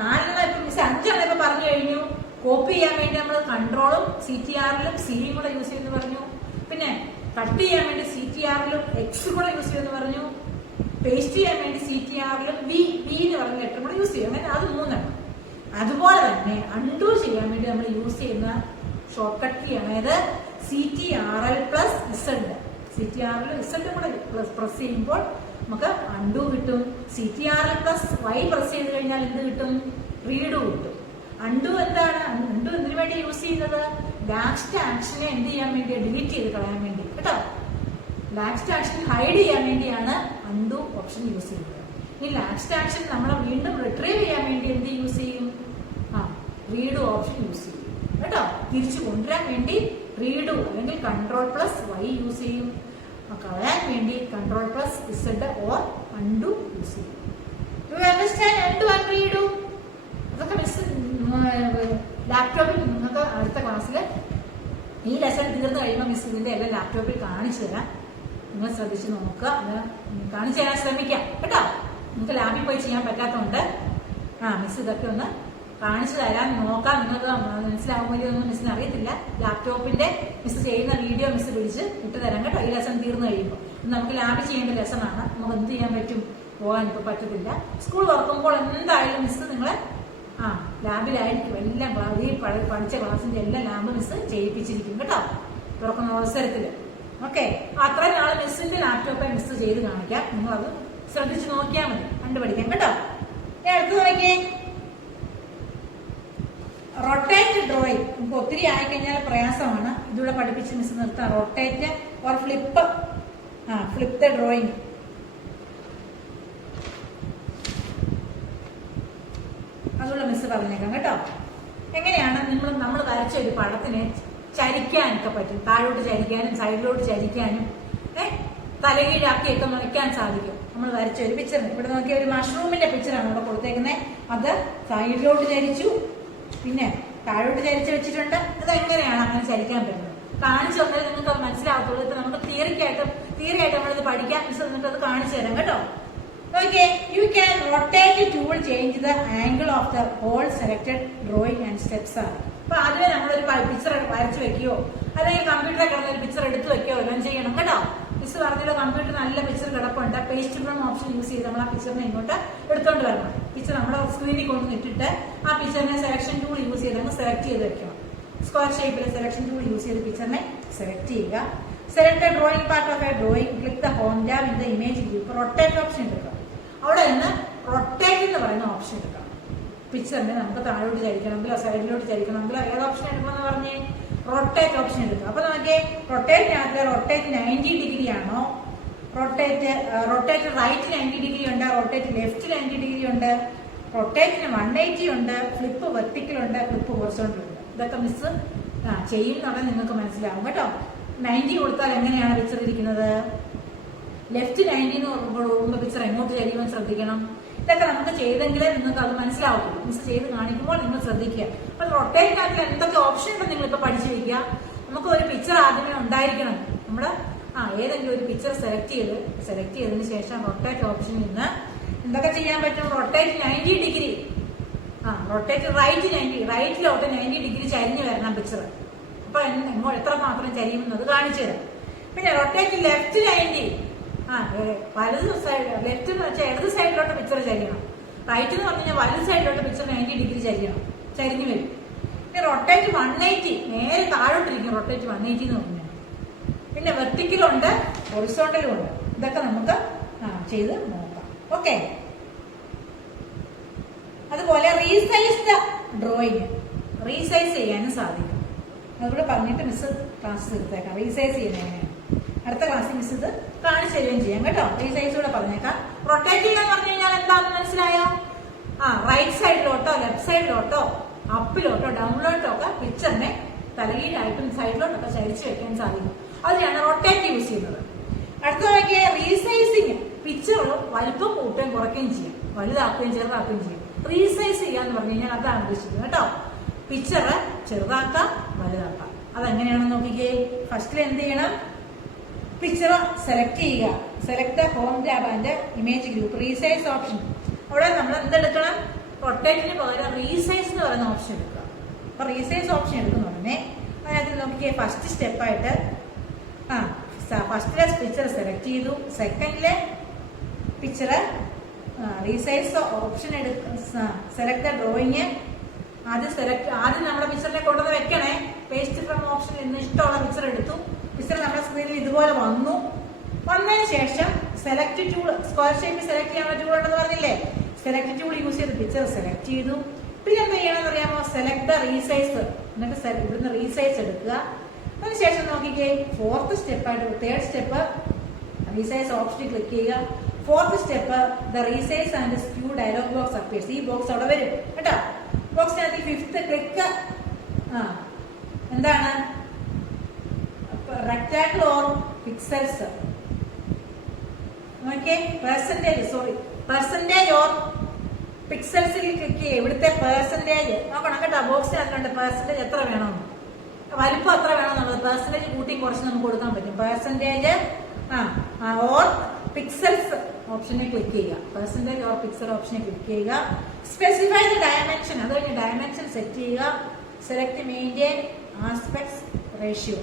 4 ഇപ്പൊ മിസ് 5 ഇപ്പൊ പറഞ്ഞു കഴിഞ്ഞു. കോപ്പി ചെയ്യാൻ വേണ്ടി നമ്മൾ കൺട്രോളും CTRL-ഉം C-യും കൂടെ യൂസ് ചെയ്യുന്നു പറഞ്ഞു. പിന്നെ കട്ട് ചെയ്യാൻ വേണ്ടി CTRL-ഉം X കൂടെ യൂസ് ചെയ്യുന്നു പറഞ്ഞു. പേസ്റ്റ് ചെയ്യാൻ വേണ്ടി CTRL-ഉം V എന്ന് പറഞ്ഞ ലെറ്റർ കൂടെ യൂസ് ചെയ്യും. അങ്ങനെ അത് 3. അതുപോലെ തന്നെ അണ്ടു ചെയ്യാൻ വേണ്ടി നമ്മൾ യൂസ് ചെയ്യുന്ന ഷോർട്ട് കട്ട് കീ ആണ് ഏത്? CTRL+Z. CTRL Z കൂടെ പ്രസ് ചെയ്യുമ്പോൾ നമുക്ക് അണ്ടു കിട്ടും. CTRL+Y പ്രസ് ചെയ്ത് കഴിഞ്ഞാൽ എന്ത് കിട്ടും? റീഡു കിട്ടും. അണ്ടു എന്താണ്? അണ്ടു എന്തിനു വേണ്ടി യൂസ് ചെയ്യുന്നത്? ലാസ്റ്റ് ആക്ഷനെ എന്ത് ചെയ്യാൻ വേണ്ടി? ഡിലീറ്റ് ചെയ്ത് കളയാൻ വേണ്ടി കേട്ടോ. ലാസ്റ്റ് ആക്ഷൻ ഹൈഡ് ചെയ്യാൻ വേണ്ടിയാണ് അണ്ടു ഓപ്ഷൻ യൂസ് ചെയ്യുന്നത്. ഈ ലാസ്റ്റ് ആക്ഷൻ നമ്മളെ വീണ്ടും റിട്രീവ് ചെയ്യാൻ വേണ്ടി എന്ത് യൂസ് ചെയ്യും? റീഡു ഓപ്ഷൻ യൂസ് ചെയ്യും കേട്ടോ. തിരിച്ചു കൊണ്ടുവരാൻ വേണ്ടി റീഡു അല്ലെങ്കിൽ Ctrl+Y യൂസ് ചെയ്യും. കളയാൻ വേണ്ടി Ctrl+Z ഓർ അണ്ടു യൂസ് ചെയ്യും. You understand undo and redo? അതൊക്കെ മിസ് ലാപ്ടോപ്പിൽ നിങ്ങൾക്ക് അടുത്ത ക്ലാസ്സിൽ ഈ ലെസൺ തീർന്നു കഴിയുമ്പോൾ മിസ് ഇതിന്റെ എല്ലാം ലാപ്ടോപ്പിൽ കാണിച്ചു തരാം. നിങ്ങൾ ശ്രദ്ധിച്ച് നോക്കുക, അത് കാണിച്ചു തരാൻ ശ്രമിക്കാം കേട്ടോ. നിങ്ങൾക്ക് ലാബിൽ പോയി ചെയ്യാൻ പറ്റാത്തതുകൊണ്ട് മിസ് ഇതൊക്കെ ഒന്ന് കാണിച്ചു തരാൻ നോക്കാം. നിങ്ങൾക്ക് മനസ്സിലാവുമ്പോൾ ഒന്നും മിസ്സിന് അറിയത്തില്ല. ലാപ്ടോപ്പിന്റെ മിസ് ചെയ്യുന്ന വീഡിയോ മിസ് പിടിച്ച് ഇട്ട് തരാം കേട്ടോ. ഈ ലെസൺ തീർന്നു കഴിയുമ്പോൾ നമുക്ക് ലാബിൽ ചെയ്യേണ്ട ലെസണാണ്. നമുക്ക് എന്ത് ചെയ്യാൻ പറ്റും? പോകാൻ ഇപ്പോൾ പറ്റത്തില്ല. സ്കൂൾ തുറക്കുമ്പോൾ എന്തായാലും മിസ് നിങ്ങളെ ലാബിലായിരിക്കും എല്ലാം ഈ പഠിച്ച ക്ലാസ്സിന്റെ എല്ലാം ലാബ് മിസ് ചെയ്യിപ്പിച്ചിരിക്കും കേട്ടോ തുറക്കുന്ന അവസരത്തിൽ. ഓക്കെ, അത്രയും നാളെ മിസ്സിന്റെ ലാപ്ടോപ്പെ മിസ് ചെയ്ത് കാണിക്കാം. നിങ്ങളത് ശ്രദ്ധിച്ച് നോക്കിയാൽ മതി, കണ്ടുപഠിക്കാം കേട്ടോ. ഞാൻ അടുത്ത് നോക്കിയേ, റൊട്ടേറ്റ് ഡ്രോയിങ്. നമുക്ക് ഒത്തിരി ആയിക്കഴിഞ്ഞാൽ പ്രയാസമാണ്. ഇതിലൂടെ പഠിപ്പിച്ച് മിസ് നിർത്താം. Rotate or flip the drawing. അതുള്ള മിസ് പറഞ്ഞേക്കാം കേട്ടോ. എങ്ങനെയാണ് നമ്മൾ വരച്ച ഒരു പടത്തിനെ ചരിക്കാനൊക്കെ പറ്റും. താഴോട്ട് ചരിക്കാനും സൈഡിലോട്ട് ചരിക്കാനും തലകീഴാക്കിയൊക്കെ വയ്ക്കാൻ സാധിക്കും. നമ്മൾ വരച്ച ഒരു പിക്ചർ, ഇവിടെ നോക്കിയ ഒരു മഷ്റൂമിന്റെ പിക്ചറാണ് ഇവിടെ കൊടുത്തേക്കുന്നത്. അത് സൈഡിലോട്ട് ചരിച്ചു, പിന്നെ താഴോട്ട് ചരിച്ച് വെച്ചിട്ടുണ്ട്. ഇതെങ്ങനെയാണ് അങ്ങനെ ചരിക്കാൻ പറ്റുന്നത് കാണിച്ചു തന്നാൽ നിങ്ങൾക്ക് അത് മനസ്സിലാകത്തുള്ളൂ. ഇപ്പൊ നമുക്ക് തിയറിയായിട്ട് നമ്മളിത് പഠിക്കാൻ മിസ് എന്നിട്ട് അത് കാണിച്ചു തരാം കേട്ടോ. Okay, you can rotate the tool, change the angle of the whole selected drawing and steps are. അപ്പൊ ആദ്യമേ നമ്മളൊരു പിക്ചർ വരച്ചു വെക്കുകയോ അല്ലെങ്കിൽ കമ്പ്യൂട്ടറിൽ കിടന്ന ഒരു പിക്ചർ എടുത്തു വെക്കുകയോ എല്ലാം ചെയ്യണം കേട്ടോ. മിസ് പറഞ്ഞല്ലോ കമ്പ്യൂട്ടർ നല്ല പിക്ചർ കിടപ്പുണ്ട്. പേസ്റ്റ് ഫ്രം ഓപ്ഷൻ യൂസ് ചെയ്ത് നമ്മൾ ആ പിക്ചറിനെ ഇങ്ങോട്ട് എടുത്തോണ്ട് വരണം. പിക്ചർ നമ്മുടെ സ്ക്രീനിൽ കൊണ്ടുവന്നിട്ടിട്ട് ആ പിക്ചറിനെ സെലക്ഷൻ ടൂൾ യൂസ് ചെയ്ത് നമ്മൾ സെലക്ട് ചെയ്ത് വെക്കണം. സ്ക്വയർ ഷേപ്പിൽ സെലക്ഷൻ ടൂൾ യൂസ് ചെയ്ത് പിക്ചറിനെ സെലക്ട് ചെയ്യുക. Select the drawing part of A drawing, click the home tab in the image view. Rotate option എടുക്കുക. അവിടെ നിന്ന് റൊട്ടേറ്റ് എന്ന് പറയുന്ന ഓപ്ഷൻ എടുക്കണം. പിക്ചറിനെ നമുക്ക് താഴോട്ട് ചരിക്കണമെങ്കിലോ സൈഡിലോട്ട് ചരിക്കണമെങ്കിലോ ഏത് ഓപ്ഷൻ എടുക്കണമെന്ന് പറഞ്ഞേ? റൊട്ടേറ്റ് ഓപ്ഷൻ എടുക്കുക. അപ്പൊ നമുക്ക് റൊട്ടേറ്റിനകത്ത് റൊട്ടേറ്റ് 90 ഡിഗ്രി ആണോ, റൊട്ടേറ്റ് റൈറ്റ് 90 ഡിഗ്രി ഉണ്ട്, റൊട്ടേറ്റ് ലെഫ്റ്റ് 90 ഡിഗ്രി ഉണ്ട്, റൊട്ടേറ്റിന് 180 ഉണ്ട്, ഫ്ലിപ്പ് വെർട്ടിക്കൽ ഉണ്ട്, ഫ്ലിപ്പ് ഹൊറിസോണ്ടൽ ഉണ്ട്. ഇതൊക്കെ മിസ് ചെയ്യുന്നുണ്ടെങ്കിൽ നിങ്ങൾക്ക് മനസ്സിലാവും കേട്ടോ. 90 കൊടുത്താൽ എങ്ങനെയാണ് പിക്ചർ ഇരിക്കുന്നത്? ലെഫ്റ്റ് 90 കൊടുക്കുമ്പോൾ പിക്ചർ എങ്ങോട്ട് ചരിയുമെന്ന് ശ്രദ്ധിക്കണം. ഇതൊക്കെ നമുക്ക് ചെയ്തെങ്കിലേ നിങ്ങൾക്ക് അത് മനസ്സിലാവുള്ളൂ. മിസ് ചെയ്ത് കാണിക്കുമ്പോൾ നിങ്ങൾ ശ്രദ്ധിക്കുക. അപ്പൊ റൊട്ടേറ്റിനകത്ത് എന്തൊക്കെ ഓപ്ഷൻ ഉണ്ടെന്ന് നിങ്ങൾ ഇപ്പൊ പഠിച്ചു വയ്ക്കുക. നമുക്ക് ഒരു പിക്ചർ ആദ്യമേ ഉണ്ടായിരിക്കണം. നമ്മള് ഏതെങ്കിലും ഒരു പിക്ചർ സെലക്ട് ചെയ്തതിന് ശേഷം റൊട്ടേറ്റ് ഓപ്ഷനിൽ നിന്ന് എന്തൊക്കെ ചെയ്യാൻ പറ്റും? റൊട്ടേറ്റ് 90 ഡിഗ്രി, റൊട്ടേറ്റ് റൈറ്റിലോട്ട് 90 ഡിഗ്രി ചരിഞ്ഞു വരണം പിക്ചർ. അപ്പൊ എത്ര മാത്രം ചരിയുമെന്നത് കാണിച്ചു തരാം. പിന്നെ റൊട്ടേറ്റ് ലെഫ്റ്റ് 90, വലത് സൈഡ്, ലെഫ്റ്റ് എന്ന് വെച്ചാൽ ഇടത് സൈഡിലോട്ട് പിക്ചർ ചരിയണം. റൈറ്റ് എന്ന് പറഞ്ഞു കഴിഞ്ഞാൽ വലത് സൈഡിലോട്ട് പിക്ചർ 90 ഡിഗ്രി ചരിഞ്ഞു വരും. പിന്നെ റൊട്ടേറ്റ് 180, നേരെ താഴോട്ടിരിക്കും റൊട്ടേറ്റ് 180 എന്ന് പറഞ്ഞു. പിന്നെ വെർട്ടിക്കലുണ്ട്, ഹൊറിസോണ്ടലും ഉണ്ട്. ഇതൊക്കെ നമുക്ക് ചെയ്ത് നോക്കാം. ഓക്കെ. അതുപോലെ റീസൈസ് ദ ഡ്രോയിങ്, റീസൈസ് ചെയ്യാനും സാധിക്കും. അതുകൂടെ പറഞ്ഞിട്ട് മിസ് ക്ലാസ് എടുത്തേക്കാം. റീസൈസ് ചെയ്യുന്നത് എങ്ങനെയാണ് അടുത്ത ക്ലാസ്സിൽ മിസ് ഇത് കാണിച്ചു തരികയും ചെയ്യാം കേട്ടോ. റീസൈസ് കൂടെ പറഞ്ഞേക്കാം. റൊട്ടേറ്റ് ചെയ്യാന്ന് പറഞ്ഞു കഴിഞ്ഞാൽ എന്താണെന്ന് മനസ്സിലായോ? റൈറ്റ് സൈഡിലോട്ടോ ലെഫ്റ്റ് സൈഡിലോട്ടോ അപ്പിലോട്ടോ ഡൗണിലോട്ടോ ഒക്കെ പിക്ചറിനെ തലകീഴായിട്ടും സൈഡിലോട്ടൊക്കെ ചരിച്ചു വെക്കാൻ സാധിക്കും. അതിനാണ് റൊട്ടേറ്റ് യൂസ് ചെയ്യുന്നത്. അടുത്ത നോക്കിയ റീസൈസിങ്, പിക്ചർ വലുപ്പം കൂട്ടുകയും കുറയ്ക്കുകയും ചെയ്യും, വലുതാക്കുകയും ചെറുതാക്കുകയും ചെയ്യും. റീസൈസ് ചെയ്യാന്ന് പറഞ്ഞു കഴിഞ്ഞാൽ അതാണ് ഉദ്ദേശിക്കുന്നത് കേട്ടോ. പിക്ചർ ചെറുതാക്കാം വലുതാക്കാം. അതെങ്ങനെയാണെന്ന് നോക്കിക്കേ. ഫസ്റ്റിൽ എന്ത് ചെയ്യണം? പിക്ചർ സെലക്ട് ചെയ്യുക. Select the home tab and image group, resize option. അവിടെ നമ്മൾ എന്തെടുക്കണം? റൊട്ടേറ്റിന് പകരം റീസൈസ് എന്ന് പറയുന്ന ഓപ്ഷൻ എടുക്കുക. അപ്പൊ റീസൈസ് ഓപ്ഷൻ എടുക്കുന്ന ഉടനെ അതിനകത്ത് നോക്കിയേ ഫസ്റ്റ് സ്റ്റെപ്പായിട്ട് ഫസ്റ്റിലെ പിക്ചർ സെലക്ട് ചെയ്തു. സെക്കൻഡിലെ picture resize option select the drawing. ആദ്യം നമ്മുടെ പിക്ചറിനെ കൊണ്ടുവന്ന് വെക്കണേ. പേസ്റ്റ് ഫ്രം ഓപ്ഷനിൽ നിന്ന് ഇഷ്ടമുള്ള പിക്ചർ എടുത്തു. പിക്ചർ നമ്മുടെ സ്ക്രീനിൽ ഇതുപോലെ വന്നതിന് ശേഷം സെലക്ട് ടൂൾ, സ്ക്വയർ ഷേപ്പിൽ സെലക്ട് ചെയ്യാനുള്ള ടൂൾ ഉണ്ടെന്ന് പറഞ്ഞില്ലേ? സെലക്ട് ടൂൾ യൂസ് ചെയ്ത് പിക്ചർ സെലക്ട് ചെയ്തു. പിന്നെ എന്താ ചെയ്യണമെന്ന് അറിയാമോ? Select the resize. എന്നിട്ട് ഇവിടുന്ന് റീസൈസ് എടുക്കുക. അതിനുശേഷം നോക്കിക്കേ ഫോർത്ത് സ്റ്റെപ്പായിട്ട് തേർഡ് സ്റ്റെപ്പ് റീസൈസ് ഓപ്ഷനിൽ ക്ലിക്ക് ചെയ്യുക. Fourth step the resize and skew dialogue box appears. ഈ ബോക്സ് അവിടെ വരും കേട്ടോ. ബോക്സിനകത്ത് ഫിഫ്ത്ത് ക്ലിക്ക് എന്താണ്? Rectangle or pixels. നോക്കിയേ പെർസെന്റേജ് ഓർ പിക്സൽസിൽ ക്ലിക്ക് ചെയ്യുക. ഇവിടുത്തെ പെർസെന്റേജ് നോക്കണം കേട്ടോ. ബോക്സിനകത്തുണ്ട് പെർസെന്റേജ് എത്ര വേണമെന്ന്, വലിപ്പം എത്ര വേണമെന്നുള്ളത്. പെർസെന്റേജ് കൂട്ടി കുറച്ച് നമുക്ക് കൊടുക്കാൻ പറ്റും. പെർസെന്റേജ് ഓർ പിക്സൽസ് ഓപ്ഷനെ ക്ലിക്ക് ചെയ്യുക. പെർസെന്റേജ് ഓർ പിക്സൽ ഓപ്ഷനെ ക്ലിക്ക് ചെയ്യുക. സ്പെസിഫൈ ദ ഡയമെൻഷൻ, അത് കഴിഞ്ഞ് ഡയമെൻഷൻ സെറ്റ് ചെയ്യുക. സെലക്ട് മെയിൻറ്റെയിൻ ആസ്പെക്ട്സ് റേഷ്യോ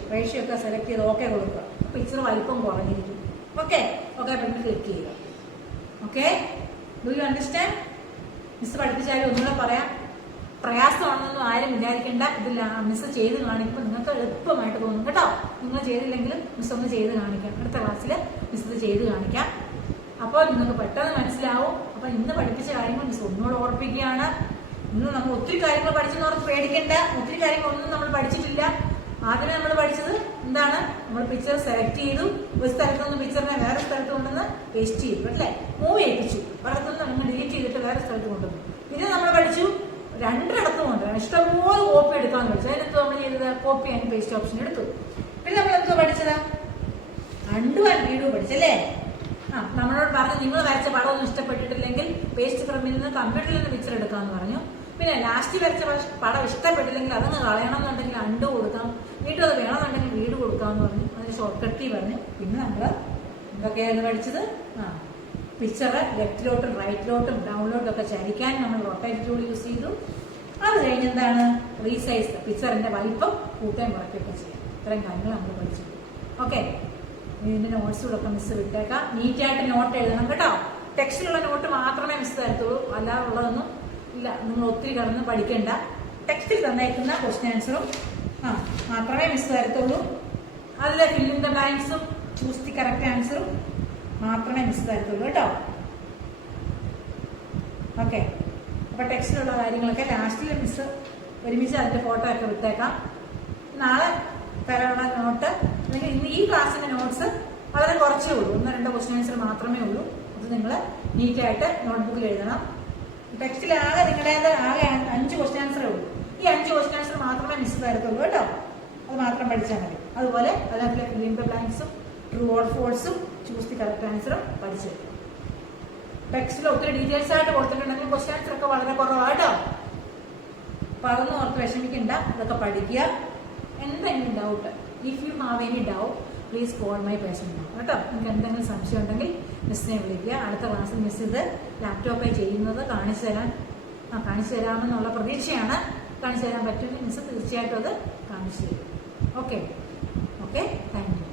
ഒക്കെ സെലക്ട് ചെയ്ത് ഓക്കെ കൊടുക്കുക. പിക്ചർ വലിപ്പം കുറഞ്ഞിരിക്കും. ഓക്കെ ബട്ടൺ ക്ലിക്ക് ചെയ്യുക. Okay, do you understand? Miss പഠിപ്പിച്ചാലും ഒന്നുകൂടെ പറയാം. പ്രയാസമാണെന്നൊന്നും ആരും വിചാരിക്കേണ്ട. ഇതില്ല മിസ് ചെയ്ത് കാണിക്കുമ്പോൾ നിങ്ങൾക്ക് എളുപ്പമായിട്ട് തോന്നും കേട്ടോ. നിങ്ങൾ ചെയ്തില്ലെങ്കിലും മിസ് ഒന്ന് ചെയ്ത് കാണിക്കാം. അടുത്ത ക്ലാസ്സിൽ മിസ് ഇത് ചെയ്ത് കാണിക്കാം. അപ്പോൾ നിങ്ങൾക്ക് പെട്ടെന്ന് മനസ്സിലാവും. അപ്പോൾ ഇന്ന് പഠിപ്പിച്ച കാര്യങ്ങൾ മിസ് ഒന്നുകൂടെ ഓർപ്പിക്കുകയാണ്. ഇന്ന് നമ്മൾ ഒത്തിരി കാര്യങ്ങൾ പഠിച്ചെന്നോർത്ത് പേടിക്കേണ്ട. ഒത്തിരി കാര്യങ്ങളൊന്നും നമ്മൾ പഠിച്ചിട്ടില്ല. ആദ്യമേ നമ്മൾ പഠിച്ചത് എന്താണ്? നമ്മൾ പിക്ചർ സെലക്ട് ചെയ്തു. ഒരു സ്ഥലത്ത് നിന്ന് പിക്ചറിനെ വേറെ സ്ഥലത്ത് കൊണ്ടുവന്ന് പേസ്റ്റ് ചെയ്തു അല്ലേ? മൂവ് ചെയ്യിപ്പിച്ചു. ഒരിടത്തുനിന്ന് നമ്മൾ ഡിലീറ്റ് ചെയ്തിട്ട് വേറെ സ്ഥലത്ത് കൊണ്ടുവന്നു. പിന്നെ നമ്മൾ പഠിച്ചു രണ്ടിടത്തും കൊണ്ടുവരണം. ഇഷ്ടംപോലെ കോപ്പി എടുക്കാമെന്ന് പഠിച്ചു. അതിനകത്ത് നമ്മൾ ചെയ്തത് കോപ്പി ആൻഡ് പേസ്റ്റ് ഓപ്ഷൻ എടുത്തു. പിന്നെ നമ്മൾ എന്തോ പഠിച്ചത്? അണ്ടു ആൻഡ് റീഡു പഠിച്ചല്ലേ? നമ്മളോട് പറഞ്ഞു നിങ്ങൾ വരച്ച പടമൊന്നും ഇഷ്ടപ്പെട്ടിട്ടില്ലെങ്കിൽ പേസ്റ്റ് ഫ്രമിൽ നിന്ന് കമ്പ്യൂട്ടറിൽ നിന്ന് പിക്ചർ എടുക്കാമെന്ന് പറഞ്ഞു. പിന്നെ ലാസ്റ്റ് വരച്ച പടം ഇഷ്ടപ്പെട്ടില്ലെങ്കിൽ അതങ്ങ് കളയണം എന്നുണ്ടെങ്കിൽ അണ്ടു കൊടുക്കാം. വീണ്ടും അത് വേണമെന്നുണ്ടെങ്കിൽ റീഡ് കൊടുക്കാമെന്ന് പറഞ്ഞു. അതിന് ഷോർട്ട് കട്ട് കീ പറഞ്ഞു. പിന്നെ നമ്മൾ എന്തൊക്കെയായിരുന്നു പഠിച്ചത്? പിക്ചർ ലെഫ്റ്റിലോട്ടും റൈറ്റിലോട്ടും ഡൗണിലോട്ടും ഒക്കെ ചരിക്കാൻ നമ്മൾ റൊട്ടേറ്റ് ടൂൾ യൂസ് ചെയ്തു. അത് കഴിഞ്ഞ് എന്താണ്? റീസൈസ്, പിക്ചറിന്റെ വലിപ്പം കൂട്ടുകയും കുറയ്ക്കുകയൊക്കെ ചെയ്യാം. ഇത്രയും കാര്യങ്ങൾ നമ്മൾ പഠിച്ചു. ഓക്കെ, ഇതിന്റെ നോട്ട്സുകളൊക്കെ മിസ് വിട്ടേക്കാം. നീറ്റായിട്ട് നോട്ട് എഴുതണം കേട്ടോ. ടെക്സ്റ്റിലുള്ള നോട്ട് മാത്രമേ മിസ് തരത്തുള്ളൂ, അല്ലാതുള്ളതൊന്നും ഇല്ല. നിങ്ങൾ ഒത്തിരി കിടന്ന് പഠിക്കേണ്ട. ടെക്സ്റ്റിൽ തന്നേക്കുന്ന ക്വസ്റ്റ്യൻ ആൻസറും മാത്രമേ മിസ് തരത്തുള്ളൂ. അതിലെ ഫിൽ ഇൻ ദ ബ്ലാങ്ക്സും ചൂസ് ദി കറക്റ്റ് ആൻസറും മാത്രമേ മിസ് തരത്തുള്ളൂ കേട്ടോ. ഓക്കെ, അപ്പൊ ടെക്സ്റ്റിലുള്ള കാര്യങ്ങളൊക്കെ ലാസ്റ്റിൽ മിസ് ഒരുമിച്ച് അതിന്റെ ഫോട്ടോ ഒക്കെ വിട്ടേക്കാം. നാളെ തരാനുള്ള നോട്ട് അല്ലെങ്കിൽ ഇന്ന് ഈ ക്ലാസ്സിന്റെ നോട്ട്സ് വളരെ കുറച്ചേ ഉള്ളൂ. 1-2 ക്വസ്റ്റ്യൻ ആൻസർ മാത്രമേ ഉള്ളൂ. അത് നിങ്ങൾ നീറ്റായിട്ട് നോട്ട്ബുക്കിൽ എഴുതണം. ടെക്സ്റ്റിലാകെ നിങ്ങളുടേത് ആകെ 5 ക്വസ്റ്റ്യൻ ആൻസറേ ഉള്ളൂ. ഈ 5 ക്വസ്റ്റ്യൻ ആൻസർ മാത്രമേ മിസ് തരത്തുള്ളൂ കേട്ടോ. അത് മാത്രം പഠിച്ചാൽ മതി. അതുപോലെ അതിനകത്തിലെ ഫിൽ ഇൻ ദ ബ്ലാങ്ക്സും ട്രൂ ഓർ ഫോൾസും ചൂസ് ദി കറക്റ്റ് ആൻസറും പഠിച്ചു. ടെക്സ്റ്റിൽ ഒത്തിരി ഡീറ്റെയിൽസ് ആയിട്ട് കൊടുത്തിട്ടുണ്ടെങ്കിൽ ക്വസ്റ്റ്യൻ ആൻസർ ഒക്കെ വളരെ കുറവാട്ടോ. അപ്പൊ അതൊന്നും ഓർത്ത് വിഷമിക്കണ്ട. ഇതൊക്കെ പഠിക്കുക. എന്തെങ്കിലും doubt, if you have any doubt please call my personal number കേട്ടോ. നിങ്ങൾക്ക് എന്തെങ്കിലും സംശയം ഉണ്ടെങ്കിൽ മിസ്സിനെ വിളിക്കുക. അടുത്ത ക്ലാസ്സിൽ മിസ് ഇത് ലാപ്ടോപ്പിൽ ചെയ്യുന്നത് കാണിച്ചു തരാമെന്നുള്ള പ്രതീക്ഷയാണ്. കാണിച്ചു തരാൻ പറ്റുമെങ്കിൽ മിസ് തീർച്ചയായിട്ടും അത് കാണിച്ചു തരും. Okay, thank you.